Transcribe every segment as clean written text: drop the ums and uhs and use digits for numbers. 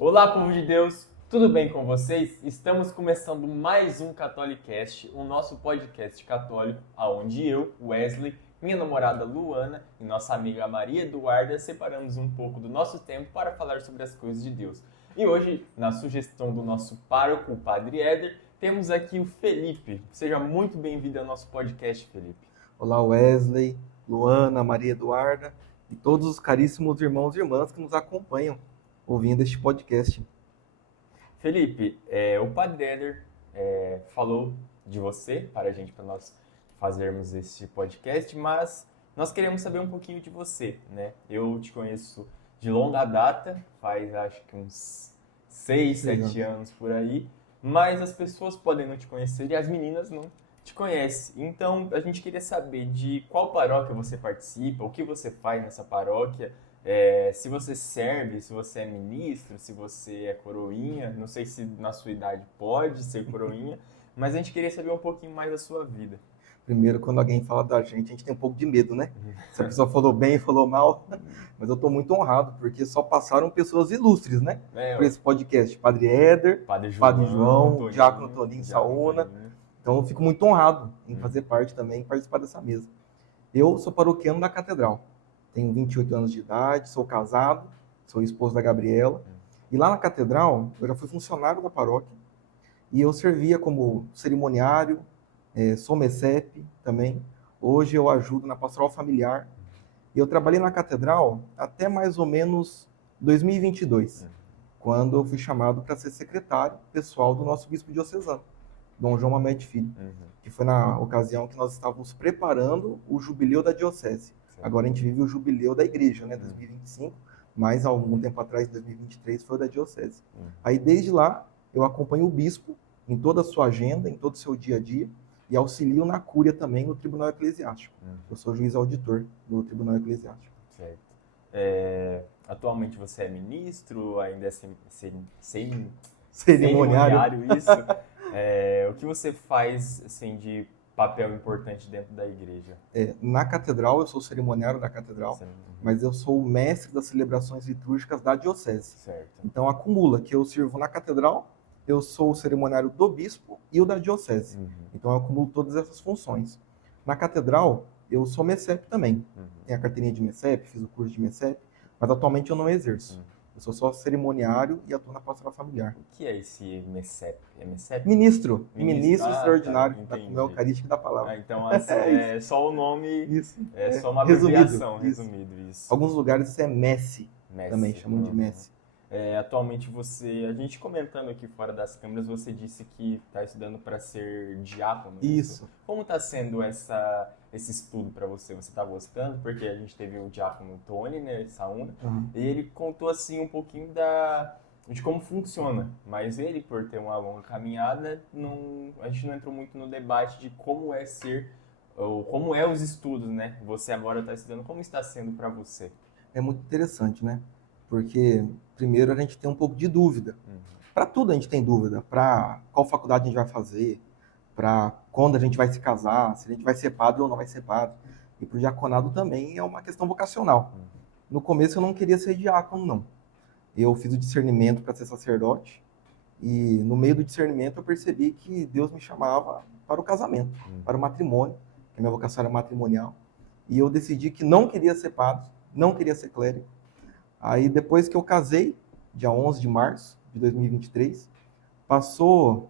Olá, povo de Deus, tudo bem com vocês? Estamos começando mais um Catolicast, o nosso podcast católico, onde eu, Wesley, minha namorada Luana e nossa amiga Maria Eduarda separamos um pouco do nosso tempo para falar sobre as coisas de Deus. E hoje, na sugestão do nosso pároco, o Padre Éder, temos aqui o Felipe. Seja muito bem-vindo ao nosso podcast, Felipe. Olá, Wesley, Luana, Maria Eduarda e todos os caríssimos irmãos e irmãs que nos acompanham ouvindo este podcast. Felipe, o Padre Éder falou de você para nós fazermos este podcast, mas nós queremos saber um pouquinho de você, né? Eu te conheço de longa data, faz acho que uns 6, 7 anos por aí, mas as pessoas podem não te conhecer e as meninas não te conhecem. Então a gente queria saber de qual paróquia você participa, o que você faz nessa paróquia. Se você serve, se você é ministro, se você é coroinha, não sei se na sua idade pode ser coroinha, mas a gente queria saber um pouquinho mais da sua vida. Primeiro, quando alguém fala da gente, a gente tem um pouco de medo, né? Se a pessoa falou bem, falou mal, mas eu estou muito honrado, porque só passaram pessoas ilustres, né? Por esse podcast, Padre Éder, Padre João, Toninho, Diácono Toninho Saúna. Então eu fico muito honrado em fazer parte também, participar dessa mesa. Eu sou paroquiano da Catedral. Tenho 28 anos de idade, sou casado, sou esposo da Gabriela. E lá na Catedral, eu já fui funcionário da paróquia e eu servia como cerimoniário, sou MECEP também. Hoje eu ajudo na pastoral familiar. E eu trabalhei na Catedral até mais ou menos 2022, quando eu fui chamado para ser secretário pessoal do nosso bispo diocesano, Dom João Mamede Filho, que foi na ocasião que nós estávamos preparando o jubileu da diocese. Agora a gente vive o jubileu da igreja, né, 2025, mas há algum tempo atrás, 2023, foi o da diocese. Aí desde lá, eu acompanho o bispo em toda a sua agenda, em todo o seu dia a dia, e auxilio na cúria também no Tribunal Eclesiástico. Eu sou juiz auditor do Tribunal Eclesiástico. Certo. Atualmente você é ministro, ainda é cerimoniário, isso? O que você faz assim, de papel importante dentro da igreja? Na Catedral, eu sou cerimoniário da Catedral, mas eu sou o mestre das celebrações litúrgicas da diocese. Certo. Então acumula que eu sirvo na Catedral, eu sou o cerimoniário do bispo e o da diocese. Então eu acumulo todas essas funções. Na Catedral, eu sou MECEP também. Tenho a carteirinha de MECEP, fiz o curso de MECEP, mas atualmente eu não exerço. Eu sou só cerimoniário e atuo na pastoral familiar. O que é esse MECEP? É MECEP? Ministro extraordinário, tá, da comunhão eucarística da palavra. Então é só o nome, isso. Só uma abreviação, resumido. Isso. Alguns lugares isso é MESSE, também chamam de MESSE. Atualmente a gente comentando aqui fora das câmeras, você disse que está estudando para ser diácono. Isso. Como está sendo esse estudo para você? Você está gostando? Porque a gente teve o diácono Tony, né, Saúna, e ele contou assim um pouquinho de como funciona, mas ele, por ter uma longa caminhada, a gente não entrou muito no debate de como é como é os estudos, né? Você agora está estudando, como está sendo para você? É muito interessante, né? Porque, primeiro, a gente tem um pouco de dúvida. Para tudo a gente tem dúvida. Para qual faculdade a gente vai fazer, para quando a gente vai se casar, se a gente vai ser padre ou não vai ser padre. E para o diaconado também é uma questão vocacional. No começo eu não queria ser diácono, não. Eu fiz o discernimento para ser sacerdote. E no meio do discernimento eu percebi que Deus me chamava para o casamento, para o matrimônio, que a minha vocação era matrimonial. E eu decidi que não queria ser padre, não queria ser clérigo. Aí, depois que eu casei, dia 11 de março de 2023, passou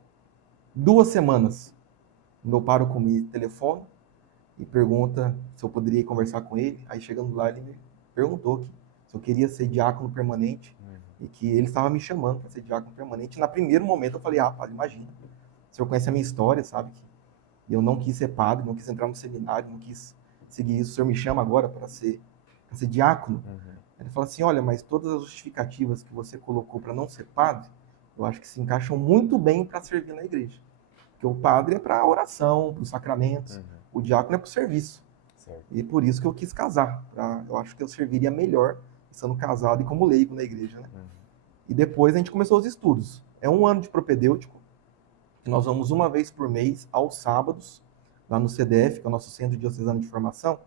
2 semanas. O meu pároco me telefona e pergunta se eu poderia ir conversar com ele. Aí, chegando lá, ele me perguntou se eu queria ser diácono permanente e que ele estava me chamando para ser diácono permanente. Na primeiro momento, eu falei, padre, imagina. O senhor conhece a minha história, sabe? Que eu não quis ser padre, não quis entrar no seminário, não quis seguir isso. O senhor me chama agora para ser diácono? Ele falou assim, olha, mas todas as justificativas que você colocou para não ser padre, eu acho que se encaixam muito bem para servir na igreja. Porque o padre é para a oração, para os sacramentos, o diácono é para o serviço. Certo. E por isso que eu quis casar. Eu acho que eu serviria melhor estando casado e como leigo na igreja. Né? E depois a gente começou os estudos. É 1 ano de propedêutico, que nós vamos uma vez por mês, aos sábados, lá no CDF, que é o nosso Centro Diocesano de Formação,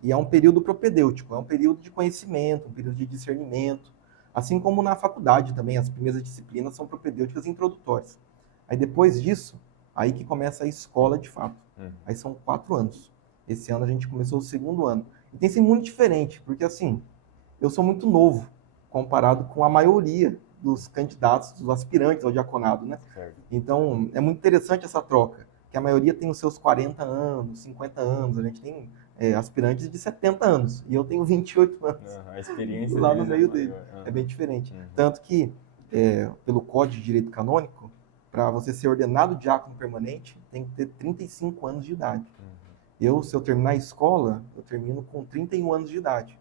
e é um período propedêutico, é um período de conhecimento, um período de discernimento. Assim como na faculdade também, as primeiras disciplinas são propedêuticas introdutórias. Aí depois disso, aí que começa a escola de fato. Aí são 4 anos. Esse ano a gente começou o 2º ano. E tem sido muito diferente, porque assim, eu sou muito novo comparado com a maioria dos candidatos, dos aspirantes ao diaconado, né? Certo. Então, é muito interessante essa troca, que a maioria tem os seus 40 anos, 50 anos, a gente tem aspirantes de 70 anos, e eu tenho 28 anos. A experiência lá no deles meio é dele. maior. É bem diferente. Tanto que, pelo Código de Direito Canônico, para você ser ordenado diácono permanente, tem que ter 35 anos de idade. Se eu terminar a escola, eu termino com 31 anos de idade.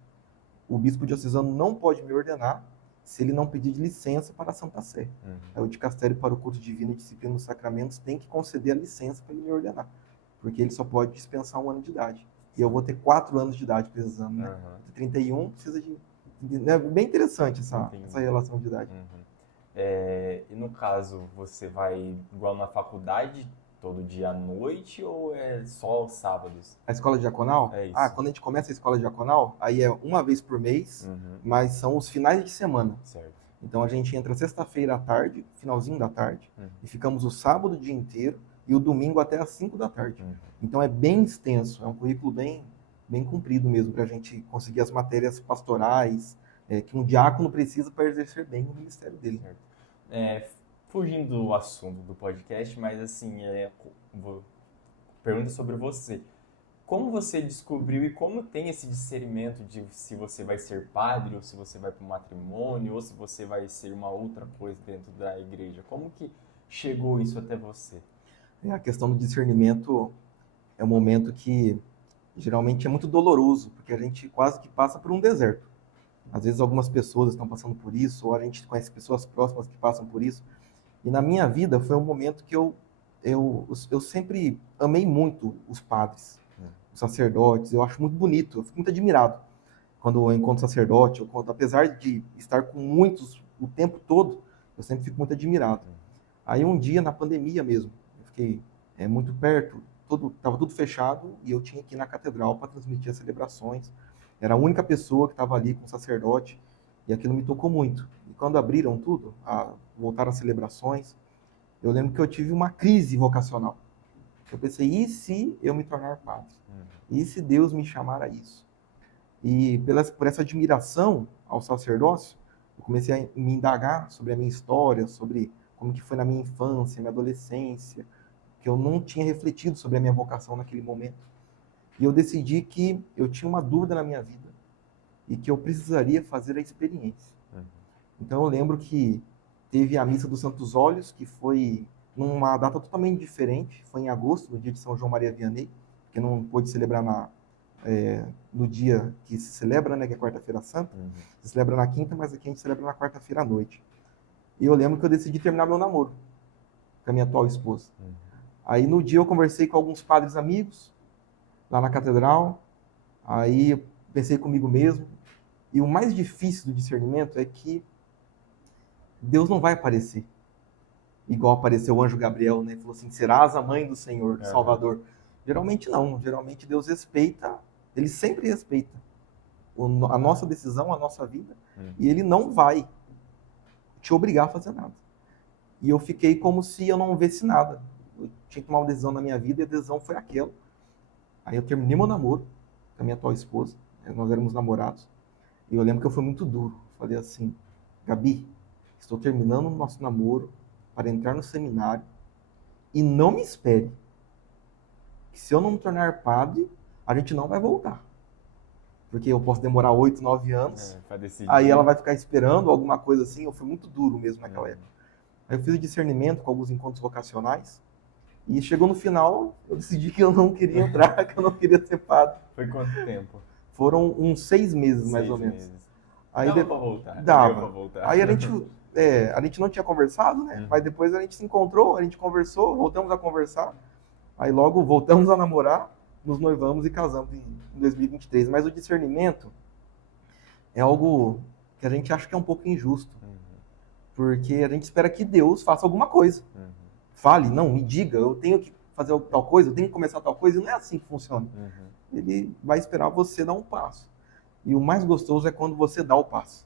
O bispo diocesano não pode me ordenar se ele não pedir licença para a Santa Sé. O dicastério para o culto divino e disciplina dos sacramentos tem que conceder a licença para ele me ordenar, porque ele só pode dispensar 1 ano de idade. E eu vou ter 4 anos de idade precisando, né? De 31 precisa de... É bem interessante essa relação de idade. E no caso, você vai igual na faculdade, todo dia à noite, ou é só aos sábados? A escola diaconal? É isso. Quando a gente começa a escola diaconal, aí é uma vez por mês, mas são os finais de semana. Certo. Então a gente entra sexta-feira à tarde, finalzinho da tarde, e ficamos o sábado o dia inteiro e o domingo até às 5 da tarde. Então é bem extenso, é um currículo bem comprido mesmo, para a gente conseguir as matérias pastorais, que um diácono precisa para exercer bem o ministério dele. Certo. Fugindo do assunto do podcast, mas assim, pergunta sobre você. Como você descobriu e como tem esse discernimento de se você vai ser padre, ou se você vai para o matrimônio, ou se você vai ser uma outra coisa dentro da igreja? Como que chegou isso até você? A questão do discernimento é um momento que geralmente é muito doloroso, porque a gente quase que passa por um deserto. Às vezes algumas pessoas estão passando por isso, ou a gente conhece pessoas próximas que passam por isso. E na minha vida foi um momento que eu sempre amei muito os padres, os sacerdotes. Eu acho muito bonito, eu fico muito admirado quando eu encontro sacerdote, apesar de estar com muitos o tempo todo, eu sempre fico muito admirado. Aí um dia, na pandemia mesmo, eu fiquei muito perto, estava tudo fechado, e eu tinha que ir na catedral para transmitir as celebrações. Era a única pessoa que estava ali com o sacerdote, e aquilo me tocou muito. E quando abriram tudo, voltaram as celebrações, eu lembro que eu tive uma crise vocacional. Eu pensei, e se eu me tornar padre? E se Deus me chamar a isso? E por essa admiração ao sacerdócio, eu comecei a me indagar sobre a minha história, sobre como que foi na minha infância, minha adolescência, que eu não tinha refletido sobre a minha vocação naquele momento. E eu decidi que eu tinha uma dúvida na minha vida e que eu precisaria fazer a experiência. Então eu lembro que teve a Missa dos Santos Óleos, que foi numa data totalmente diferente, foi em agosto, no dia de São João Maria Vianney, que não pôde celebrar no dia que se celebra, né, que é quarta-feira santa. Se celebra na quinta, mas aqui a gente celebra na quarta-feira à noite. E eu lembro que eu decidi terminar meu namoro com a minha atual esposa. Aí no dia eu conversei com alguns padres amigos, lá na catedral, aí eu pensei comigo mesmo, e o mais difícil do discernimento é que Deus não vai aparecer igual apareceu o anjo Gabriel, né? Falou assim, serás a mãe do Senhor, do Salvador. Geralmente não, geralmente Deus respeita, ele sempre respeita a nossa decisão, a nossa vida, e ele não vai te obrigar a fazer nada. E eu fiquei como se eu não visse nada. Eu tinha que tomar uma decisão na minha vida, e a decisão foi aquela. Aí eu terminei meu namoro com a minha atual esposa, nós éramos namorados, e eu lembro que eu fui muito duro. Falei assim, Gabi, estou terminando o nosso namoro para entrar no seminário, e não me espere, que se eu não me tornar padre, a gente não vai voltar. Porque eu posso demorar 8, 9 anos, aí ela vai ficar esperando alguma coisa assim. Eu fui muito duro mesmo naquela época. Aí eu fiz o discernimento com alguns encontros vocacionais, e chegou no final, eu decidi que eu não queria entrar, que eu não queria ser padre. Foi quanto tempo? Foram uns 6 meses, mais ou menos. Aí dava pra voltar. Dava. Aí a gente não tinha conversado, né? Mas depois a gente se encontrou, a gente conversou, voltamos a conversar. Aí logo voltamos a namorar, nos noivamos e casamos em 2023. Mas o discernimento é algo que a gente acha que é um pouco injusto. Porque a gente espera que Deus faça alguma coisa. Fale, não, me diga, eu tenho que fazer tal coisa, eu tenho que começar tal coisa. E não é assim que funciona. Ele vai esperar você dar um passo. E o mais gostoso é quando você dá o passo.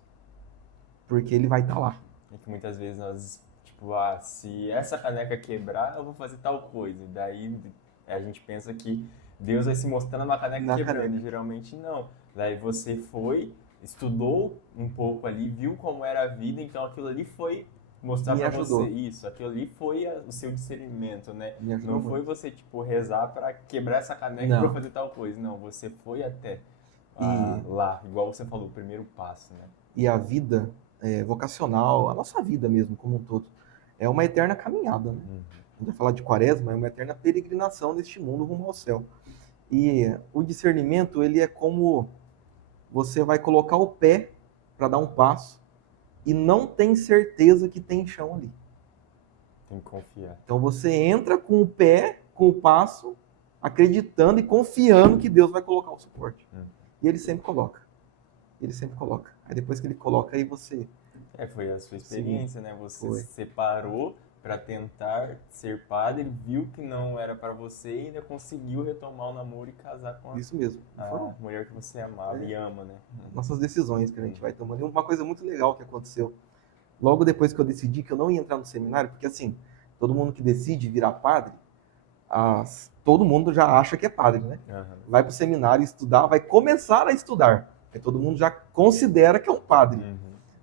porque ele vai estar lá. E que muitas vezes nós, tipo, se essa caneca quebrar, eu vou fazer tal coisa. E daí a gente pensa que Deus vai se mostrando na caneca quebrando. E geralmente não. Daí você foi, estudou um pouco ali, viu como era a vida, então aquilo ali foi mostrar pra você isso. Aquilo ali foi o seu discernimento, né? Não foi você, tipo, rezar pra quebrar essa caneca pra fazer tal coisa. Não, você foi até lá, igual você falou, o primeiro passo, né? E a vida vocacional, a nossa vida mesmo, como um todo, é uma eterna caminhada, né? A gente vai falar de quaresma, é uma eterna peregrinação neste mundo rumo ao céu. E o discernimento, ele é como você vai colocar o pé para dar um passo e não tem certeza que tem chão ali. Tem que confiar. Então você entra com o pé, com o passo, acreditando e confiando que Deus vai colocar o suporte. E ele sempre coloca. Ele sempre coloca. Aí depois que ele coloca, aí você... foi a sua experiência, né? Você se separou para tentar ser padre, viu que não era para você e ainda conseguiu retomar o namoro e casar com Isso mesmo. A mulher que você amava e ama, né? Nossas decisões que a gente vai tomando. E uma coisa muito legal que aconteceu, logo depois que eu decidi que eu não ia entrar no seminário, porque assim, todo mundo que decide virar padre, todo mundo já acha que é padre, né? Vai para o seminário estudar, vai começar a estudar, porque todo mundo já considera que é um padre.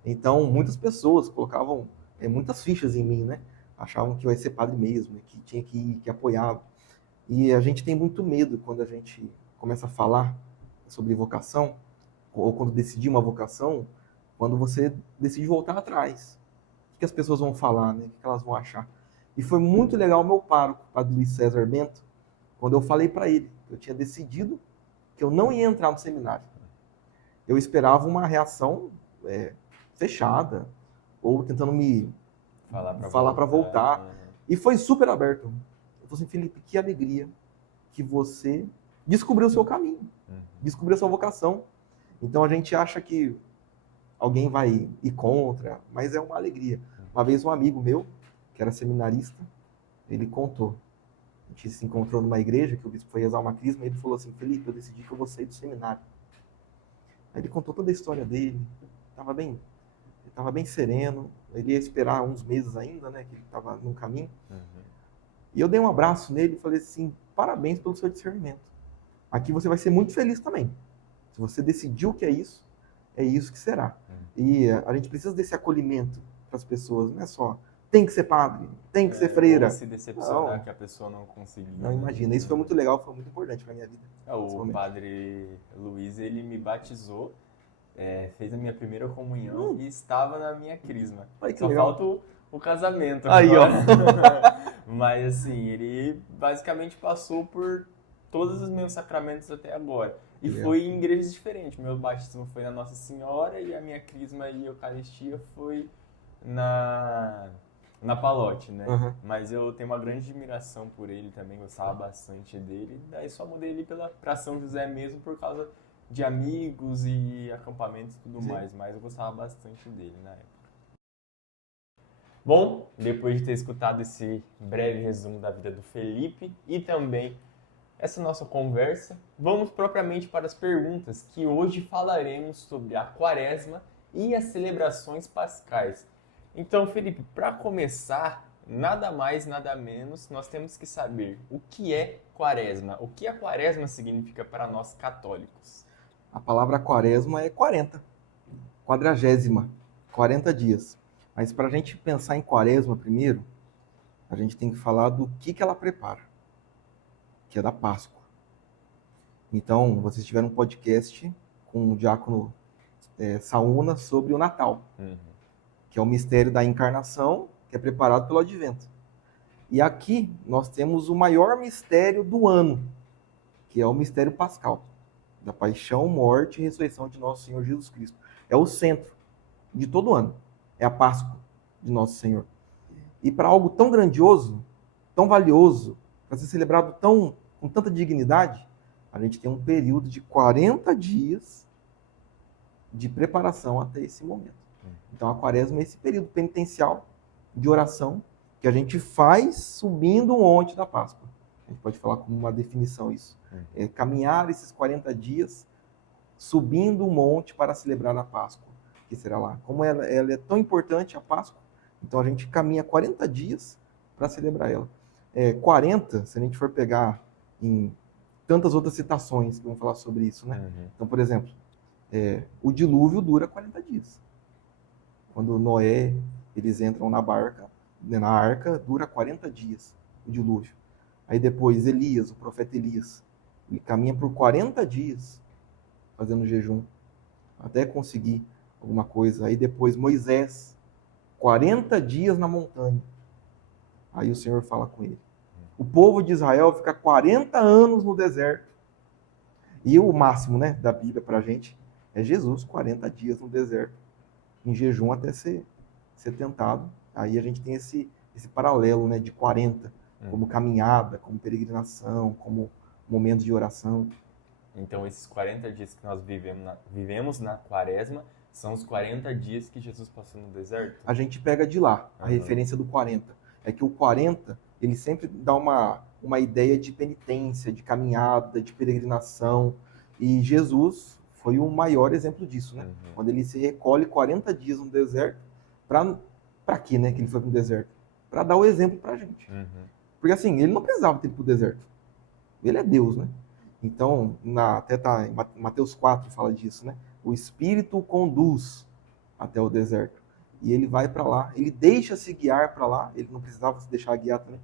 Então, muitas pessoas colocavam muitas fichas em mim, né? Achavam que eu ia ser padre mesmo, que tinha que ir, que apoiar. E a gente tem muito medo quando a gente começa a falar sobre vocação, ou quando decidir uma vocação, quando você decide voltar atrás. O que as pessoas vão falar, né? O que elas vão achar? E foi muito legal o meu pároco, o padre Luiz César Bento, quando eu falei para ele que eu tinha decidido que eu não ia entrar no seminário. Eu esperava uma reação fechada, ou tentando me falar para voltar. E foi super aberto. Eu falei assim, Felipe, que alegria que você descobriu o seu caminho, descobriu a sua vocação. Então a gente acha que alguém vai ir contra, mas é uma alegria. Uma vez um amigo meu, que era seminarista, ele contou. A gente se encontrou numa igreja, que o bispo foi rezar uma crisma, e ele falou assim, Felipe, eu decidi que eu vou sair do seminário. Aí ele contou toda a história dele, estava bem sereno, ele ia esperar uns meses ainda, né, que ele estava no caminho. E eu dei um abraço nele e falei assim, parabéns pelo seu discernimento. Aqui você vai ser muito feliz também. Se você decidiu que é isso que será. E a gente precisa desse acolhimento para as pessoas, não é só tem que ser padre, tem que ser freira. Ou se decepcionar que a pessoa não conseguiu. Não, imagina. Isso foi muito legal, foi muito importante para minha vida. O padre Luiz, ele me batizou, fez a minha primeira comunhão e estava na minha crisma. Só legal. Falta o casamento. Aí, ó. Mas assim, ele basicamente passou por todos os meus sacramentos até agora. E foi em igrejas diferentes. Meu batismo foi na Nossa Senhora e a minha crisma e Eucaristia foi na Palote, né? Mas eu tenho uma grande admiração por ele também, gostava bastante dele. Daí só mudei ele pra São José mesmo por causa de amigos e acampamentos e tudo mais. Mas eu gostava bastante dele na época. Bom, depois de ter escutado esse breve resumo da vida do Felipe e também essa nossa conversa, vamos propriamente para as perguntas, que hoje falaremos sobre a Quaresma e as celebrações pascais. Então, Felipe, para começar, nada mais, nada menos, nós temos que saber o que é Quaresma. O que a Quaresma significa para nós católicos? A palavra Quaresma é 40, 40 dias. Mas para a gente pensar em Quaresma primeiro, a gente tem que falar do que ela prepara, que é da Páscoa. Então, vocês tiveram um podcast com o diácono Saúna sobre o Natal, que é o mistério da encarnação, que é preparado pelo Advento. E aqui nós temos o maior mistério do ano, que é o mistério pascal, da paixão, morte e ressurreição de nosso Senhor Jesus Cristo. É o centro de todo ano, é a Páscoa de nosso Senhor. E para algo tão grandioso, tão valioso, para ser celebrado com tanta dignidade, a gente tem um período de 40 dias de preparação até esse momento. Então a Quaresma é esse período penitencial de oração que a gente faz subindo o monte da Páscoa. A gente pode falar como uma definição isso. É caminhar esses 40 dias subindo o monte para celebrar a Páscoa. que será lá. Como ela é tão importante, a Páscoa, então a gente caminha 40 dias para celebrar ela. 40, se a gente for pegar em tantas outras citações que vão falar sobre isso, né? Uhum. Então, por exemplo, o dilúvio dura 40 dias. Quando Noé, eles entram na arca, dura 40 dias o dilúvio. Aí depois Elias, o profeta Elias, ele caminha por 40 dias fazendo jejum, até conseguir alguma coisa. Aí depois Moisés, 40 dias na montanha. Aí o Senhor fala com ele. O povo de Israel fica 40 anos no deserto. E o máximo, né, da Bíblia pra gente é Jesus, 40 dias no deserto, em jejum até ser tentado. Aí a gente tem esse paralelo, né, de 40, como caminhada, como peregrinação, como momento de oração. Então, esses 40 dias que nós vivemos na quaresma são os 40 dias que Jesus passou no deserto? A gente pega de lá, a referência do 40. É que o 40, ele sempre dá uma ideia de penitência, de caminhada, de peregrinação. E Jesus foi o maior exemplo disso, né? Quando ele se recolhe 40 dias no deserto, para quê, né, que ele foi para o deserto? Para dar o exemplo para a gente. Porque assim, ele não precisava ter ido para o deserto. Ele é Deus, né? Então, até tá em Mateus 4 fala disso, né? O Espírito o conduz até o deserto. E ele vai para lá, ele deixa-se guiar para lá, ele não precisava se deixar guiar também,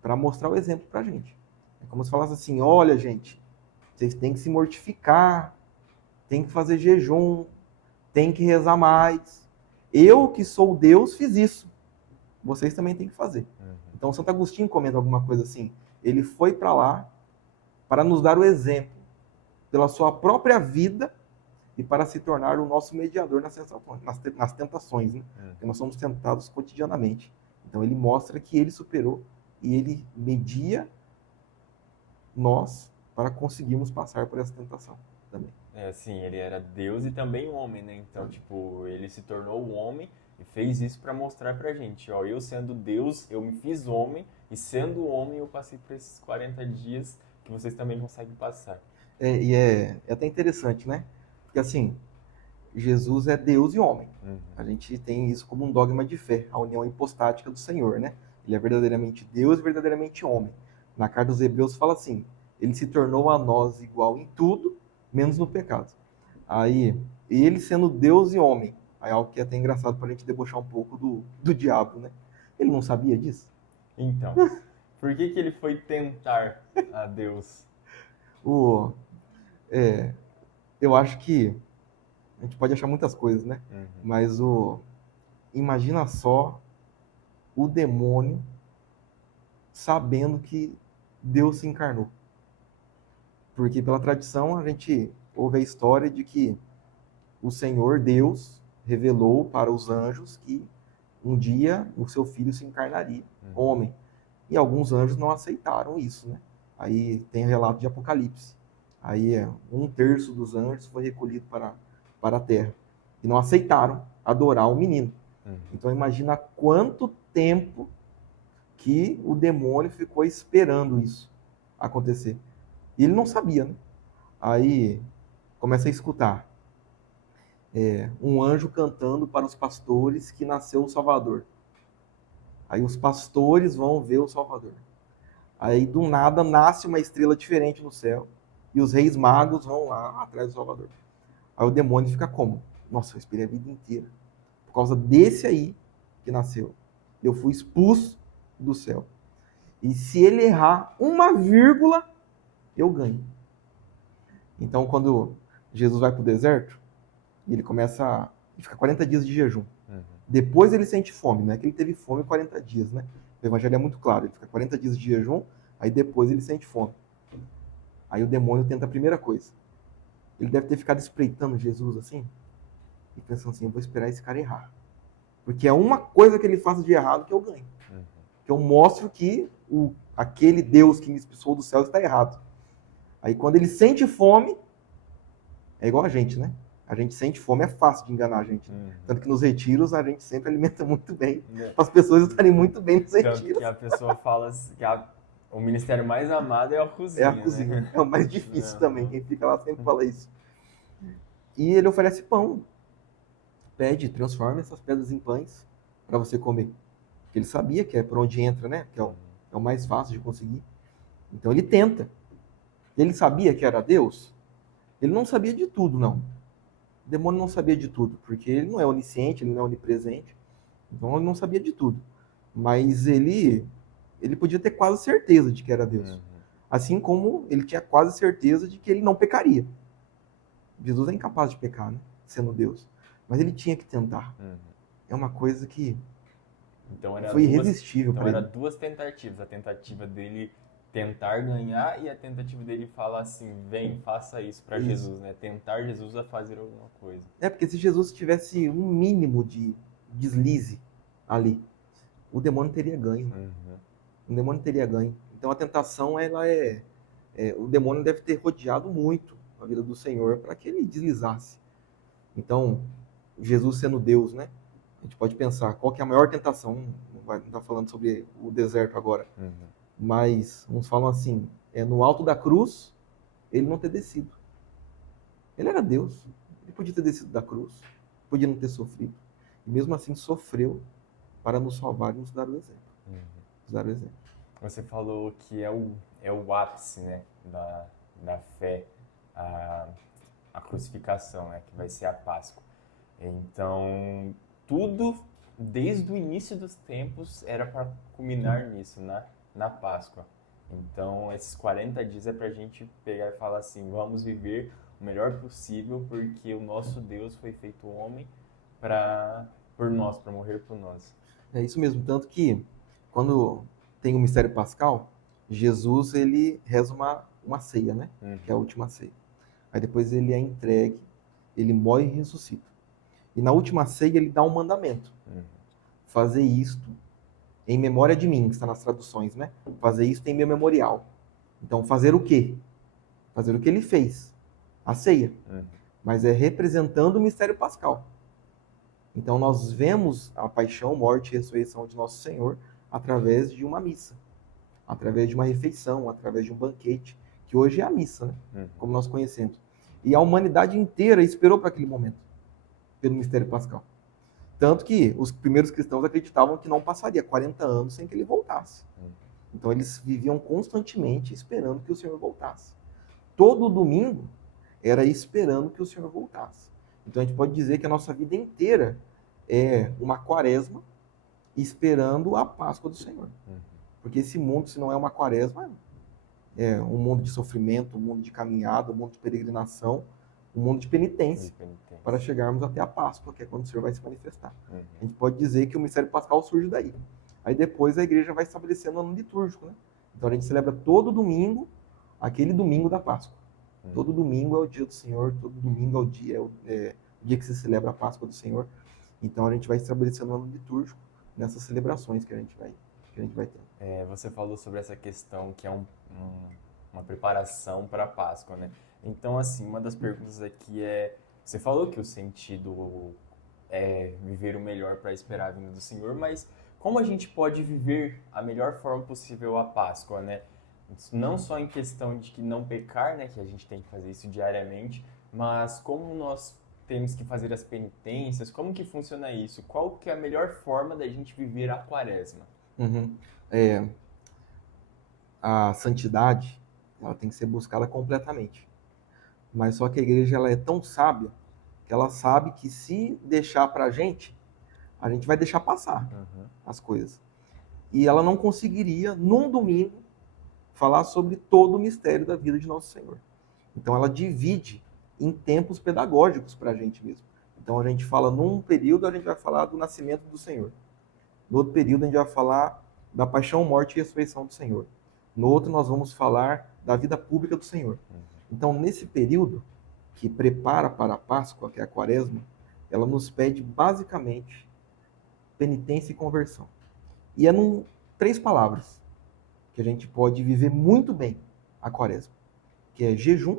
para mostrar o exemplo para a gente. É como se falasse assim, olha gente, vocês têm que se mortificar, tem que fazer jejum, tem que rezar mais. Eu, que sou Deus, fiz isso. Vocês também têm que fazer. Então, Santo Agostinho comenta alguma coisa assim. Ele foi para lá para nos dar o exemplo pela sua própria vida e para se tornar o nosso mediador nas tentações, né? Porque nós somos tentados cotidianamente. Então, ele mostra que ele superou e ele media nós para conseguirmos passar por essa tentação também. Sim, ele era Deus e também homem, né? Então, tipo, ele se tornou um homem e fez isso para mostrar pra gente, ó, eu sendo Deus, eu me fiz homem e sendo homem eu passei por esses 40 dias que vocês também conseguem passar. E é até interessante, né? Porque assim, Jesus é Deus e homem. A gente tem isso como um dogma de fé, a união hipostática do Senhor, né? Ele é verdadeiramente Deus e verdadeiramente homem. Na carta dos Hebreus fala assim, ele se tornou a nós igual em tudo, menos no pecado. Aí, ele sendo Deus e homem, aí é algo que é até engraçado para a gente debochar um pouco do diabo, né? Ele não sabia disso? Então, por que ele foi tentar a Deus? Eu acho que a gente pode achar muitas coisas, né? Mas imagina só o demônio sabendo que Deus se encarnou. Porque pela tradição a gente ouve a história de que o Senhor Deus revelou para os anjos que um dia o seu filho se encarnaria, homem. E alguns anjos não aceitaram isso, né? Aí tem o relato de Apocalipse. Aí 1/3 dos anjos foi recolhido para a terra. E não aceitaram adorar o menino. Então imagina quanto tempo que o demônio ficou esperando isso acontecer. E ele não sabia, né? Aí começa a escutar um anjo cantando para os pastores que nasceu o Salvador. Aí os pastores vão ver o Salvador. Aí do nada nasce uma estrela diferente no céu e os reis magos vão lá atrás do Salvador. Aí o demônio fica como? Nossa, eu esperei a vida inteira. Por causa desse aí que nasceu. Eu fui expulso do céu. E se ele errar uma vírgula, eu ganho. Então, quando Jesus vai para o deserto, ele começa a ficar 40 dias de jejum. Depois ele sente fome, não é que ele teve fome 40 dias, né? O evangelho é muito claro, ele fica 40 dias de jejum, aí depois ele sente fome. Aí o demônio tenta a primeira coisa. Ele deve ter ficado espreitando Jesus assim, e pensando assim, eu vou esperar esse cara errar. Porque é uma coisa que ele faça de errado que eu ganho. Que eu mostro que aquele Deus que me expulsou do céu está errado. Aí quando ele sente fome, é igual a gente, né? A gente sente fome, é fácil de enganar a gente. Tanto que nos retiros a gente sempre alimenta muito bem, para as pessoas estarem muito bem nos retiros. Tanto que a pessoa fala assim, que o ministério mais amado é a cozinha. É a cozinha, né? É o mais difícil também. Quem fica lá sempre fala isso. E ele oferece pão. pede, transforma essas pedras em pães para você comer. Porque ele sabia que é por onde entra, né? Que é o mais fácil de conseguir. Então ele tenta. Ele sabia que era Deus? Ele não sabia de tudo, não. O demônio não sabia de tudo, porque ele não é onisciente, ele não é onipresente. Então ele não sabia de tudo. Mas ele podia ter quase certeza de que era Deus. Assim como ele tinha quase certeza de que ele não pecaria. Jesus é incapaz de pecar, né? Sendo Deus. Mas ele tinha que tentar. É uma coisa que foi irresistível para ele. Então, eram duas tentativas. A tentativa dele tentar ganhar e a tentativa dele falar assim, vem, faça isso para Jesus, né? Tentar Jesus a fazer alguma coisa. Porque se Jesus tivesse um mínimo de deslize ali, o demônio teria ganho. O demônio teria ganho. Então a tentação, ela o demônio deve ter rodeado muito a vida do Senhor para que ele deslizasse. Então, Jesus sendo Deus, né? A gente pode pensar, qual que é a maior tentação? Não está falando sobre o deserto agora. Mas uns falam assim, no alto da cruz, ele não ter descido. Ele era Deus. Ele podia ter descido da cruz, podia não ter sofrido. E mesmo assim sofreu para nos salvar e nos dar o exemplo. Nos dar o exemplo. Você falou que é o ápice, né, da fé, a crucificação, né, que vai ser a Páscoa. Então, tudo, desde o início dos tempos, era para culminar nisso, na Páscoa. Então, esses 40 dias é para a gente pegar e falar assim, vamos viver o melhor possível, porque o nosso Deus foi feito homem por nós, para morrer por nós. É isso mesmo, tanto que quando tem o mistério pascal, Jesus ele reza uma ceia, né? Que é a última ceia. Aí depois ele é entregue, ele morre e ressuscita. E na última ceia ele dá um mandamento. Fazer isto em memória de mim, que está nas traduções, né? Fazer isto em meu memorial. Então fazer o quê? Fazer o que ele fez, a ceia. Mas é representando o mistério pascal. Então nós vemos a paixão, morte e ressurreição de nosso Senhor através de uma missa, através de uma refeição, através de um banquete, que hoje é a missa, né? Como nós conhecemos. E a humanidade inteira esperou para aquele momento, pelo mistério pascal. Tanto que os primeiros cristãos acreditavam que não passaria 40 anos sem que ele voltasse. Então eles viviam constantemente esperando que o Senhor voltasse. Todo domingo era esperando que o Senhor voltasse. Então a gente pode dizer que a nossa vida inteira é uma quaresma esperando a Páscoa do Senhor. Porque esse mundo, se não é uma quaresma, é um mundo de sofrimento, um mundo de caminhada, um mundo de peregrinação, um mundo de penitência, para chegarmos até a Páscoa, que é quando o Senhor vai se manifestar. A gente pode dizer que o mistério pascal surge daí. Aí depois a igreja vai estabelecendo o ano litúrgico, né? Então a gente celebra todo domingo, aquele domingo da Páscoa. Todo domingo é o dia do Senhor, todo domingo é o dia que se celebra a Páscoa do Senhor. Então a gente vai estabelecendo o ano litúrgico nessas celebrações que a gente vai ter. Você falou sobre essa questão que é uma preparação para a Páscoa, né? Então, assim, uma das perguntas aqui você falou que o sentido é viver o melhor para esperar a vinda do Senhor, mas como a gente pode viver a melhor forma possível a Páscoa, né? Não só em questão de que não pecar, né, que a gente tem que fazer isso diariamente, mas como nós temos que fazer as penitências, como que funciona isso? Qual que é a melhor forma da gente viver a quaresma? A santidade, ela tem que ser buscada completamente. Mas só que a igreja ela é tão sábia que ela sabe que se deixar para a gente vai deixar passar as coisas. E ela não conseguiria, num domingo, falar sobre todo o mistério da vida de Nosso Senhor. Então ela divide em tempos pedagógicos para a gente mesmo. Então a gente fala num período, a gente vai falar do nascimento do Senhor. No outro período a gente vai falar da paixão, morte e ressurreição do Senhor. No outro nós vamos falar da vida pública do Senhor. Então nesse período que prepara para a Páscoa, que é a Quaresma, ela nos pede basicamente penitência e conversão. E é 3 palavras que a gente pode viver muito bem a Quaresma, que é jejum,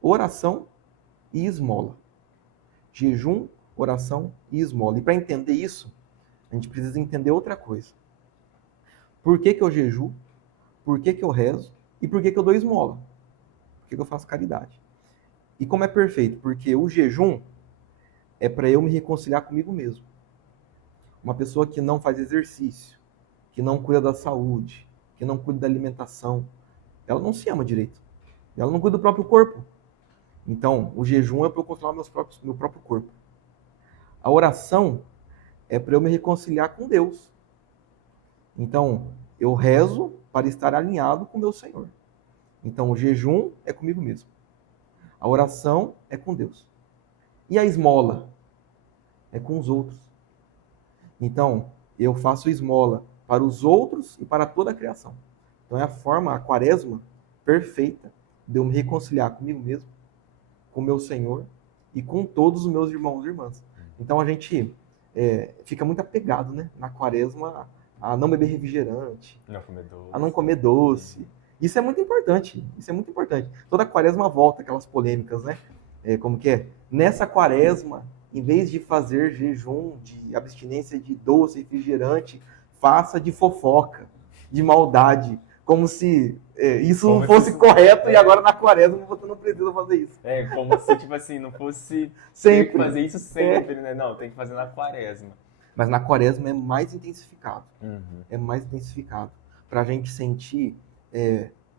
oração e esmola. Jejum, oração e esmola. E para entender isso, a gente precisa entender outra coisa. Por que eu jejuo? Por que eu rezo? E por que eu dou esmola? Por que eu faço caridade? E como é perfeito? Porque o jejum é para eu me reconciliar comigo mesmo. Uma pessoa que não faz exercício, que não cuida da saúde, que não cuida da alimentação, ela não se ama direito. Ela não cuida do próprio corpo. Então, o jejum é para eu controlar meu próprio corpo. A oração é para eu me reconciliar com Deus. Então, eu rezo para estar alinhado com o meu Senhor. Então, o jejum é comigo mesmo. A oração é com Deus. E a esmola é com os outros. Então, eu faço esmola para os outros e para toda a criação. Então, é a quaresma perfeita de eu me reconciliar comigo mesmo, com o meu Senhor e com todos os meus irmãos e irmãs. Então, a gente fica muito apegado, né, na quaresma a não beber refrigerante, a não comer doce. Isso é muito importante. Isso é muito importante. Toda quaresma volta aquelas polêmicas, né? Como que é? Nessa quaresma, em vez de fazer jejum de abstinência de doce, refrigerante, faça de fofoca, de maldade, como se isso não fosse correto e agora na quaresma você não precisa fazer isso. Como se, tipo assim, não fosse sempre. Ter que fazer isso sempre, né? Não, tem que fazer na quaresma. Mas na quaresma é mais intensificado. Uhum. É mais intensificado. Para a gente sentir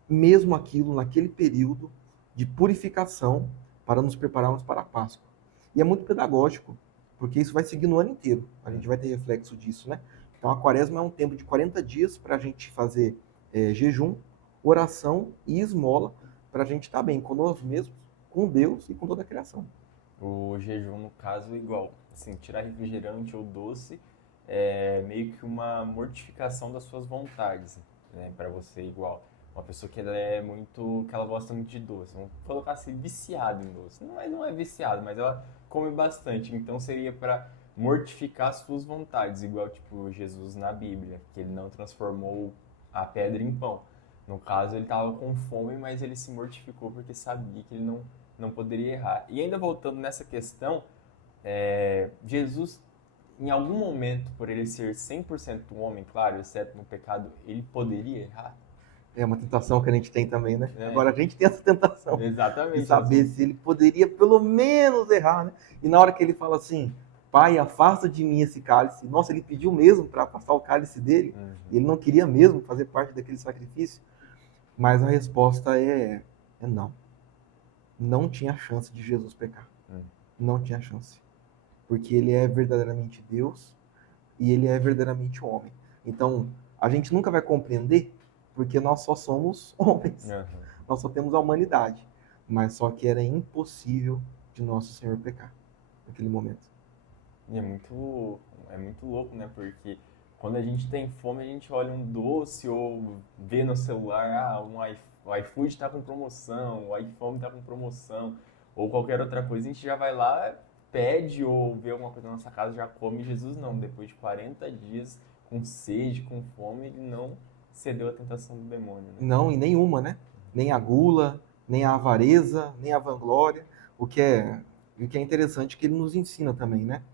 mesmo aquilo naquele período de purificação para nos prepararmos para a Páscoa. E é muito pedagógico, porque isso vai seguir no ano inteiro. A gente vai ter reflexo disso, né? Então a quaresma é um tempo de 40 dias para a gente fazer jejum, oração e esmola, para a gente estar bem com nós mesmos, com Deus e com toda a criação. O jejum, no caso, é igual. Assim, tirar refrigerante ou doce é meio que uma mortificação das suas vontades, né? Para você, igual. Uma pessoa que que ela gosta muito de doce. Vamos colocar assim, viciado em doce. Não é viciado, mas ela come bastante. Então seria para mortificar as suas vontades, igual tipo Jesus na Bíblia, que ele não transformou a pedra em pão. No caso, ele estava com fome, mas ele se mortificou porque sabia que ele não poderia errar. E ainda voltando nessa questão, Jesus, em algum momento, por ele ser 100% homem, claro, exceto no pecado, ele poderia errar? É uma tentação que a gente tem também, né? Agora a gente tem essa tentação. Exatamente. De saber se ele poderia pelo menos errar, né? E na hora que ele fala assim, Pai, afasta de mim esse cálice. Nossa, ele pediu mesmo para afastar o cálice dele. Uhum. Ele não queria mesmo fazer parte daquele sacrifício. Mas a resposta é não. Não tinha chance de Jesus pecar. Não tinha chance. Porque ele é verdadeiramente Deus e ele é verdadeiramente homem. Então, a gente nunca vai compreender porque nós só somos homens. Uhum. Nós só temos a humanidade. Mas só que era impossível de nosso Senhor pecar naquele momento. E é muito louco, né? Porque quando a gente tem fome, a gente olha um doce ou vê no celular, o iFood está com promoção, o iPhone está com promoção, ou qualquer outra coisa, a gente já vai lá, pede ou vê alguma coisa na nossa casa, já come. Jesus não, depois de 40 dias, com sede, com fome, ele não cedeu à tentação do demônio. Né? Não, e nenhuma, né? Nem a gula, nem a avareza, nem a vanglória. O que é interessante é que ele nos ensina também, né?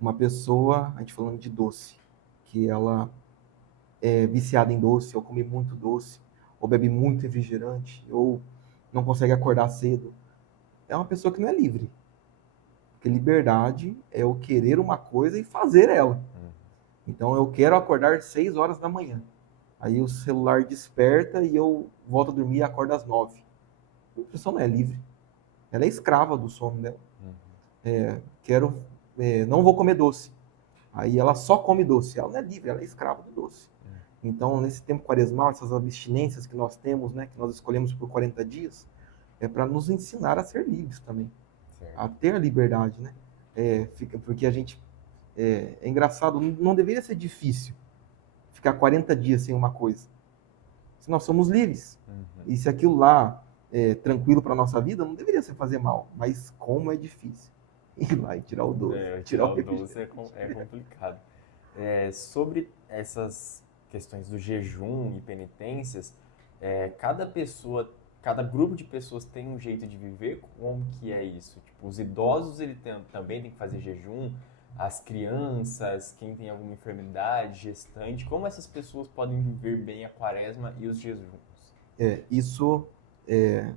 Uma pessoa, a gente falando de doce, que ela é viciada em doce, ou come muito doce, ou bebe muito refrigerante, ou não consegue acordar cedo, é uma pessoa que não é livre. Porque liberdade é eu querer uma coisa e fazer ela. Então eu quero acordar 6 horas da manhã. Aí o celular desperta e eu volto a dormir e acordo às 9. A pessoa não é livre. Ela é escrava do sono dela. Não vou comer doce. Aí ela só come doce. Ela não é livre, ela é escrava do doce. Então, nesse tempo quaresmal, essas abstinências que nós temos, né, que nós escolhemos por 40 dias, é para nos ensinar a ser livres também. Certo. A ter a liberdade, né? Porque a gente... É engraçado, não deveria ser difícil ficar 40 dias sem uma coisa. Se nós somos livres. E se aquilo lá é tranquilo para a nossa vida, não deveria ser fazer mal. Mas como é difícil. Ir lá e tirar o doce. Tirar o doce é complicado. Sobre essas questões do jejum e penitências, cada grupo de pessoas tem um jeito de viver. Como que é isso? Tipo, os idosos também têm que fazer jejum, as crianças, quem tem alguma enfermidade, gestante, como essas pessoas podem viver bem a quaresma e os jejuns?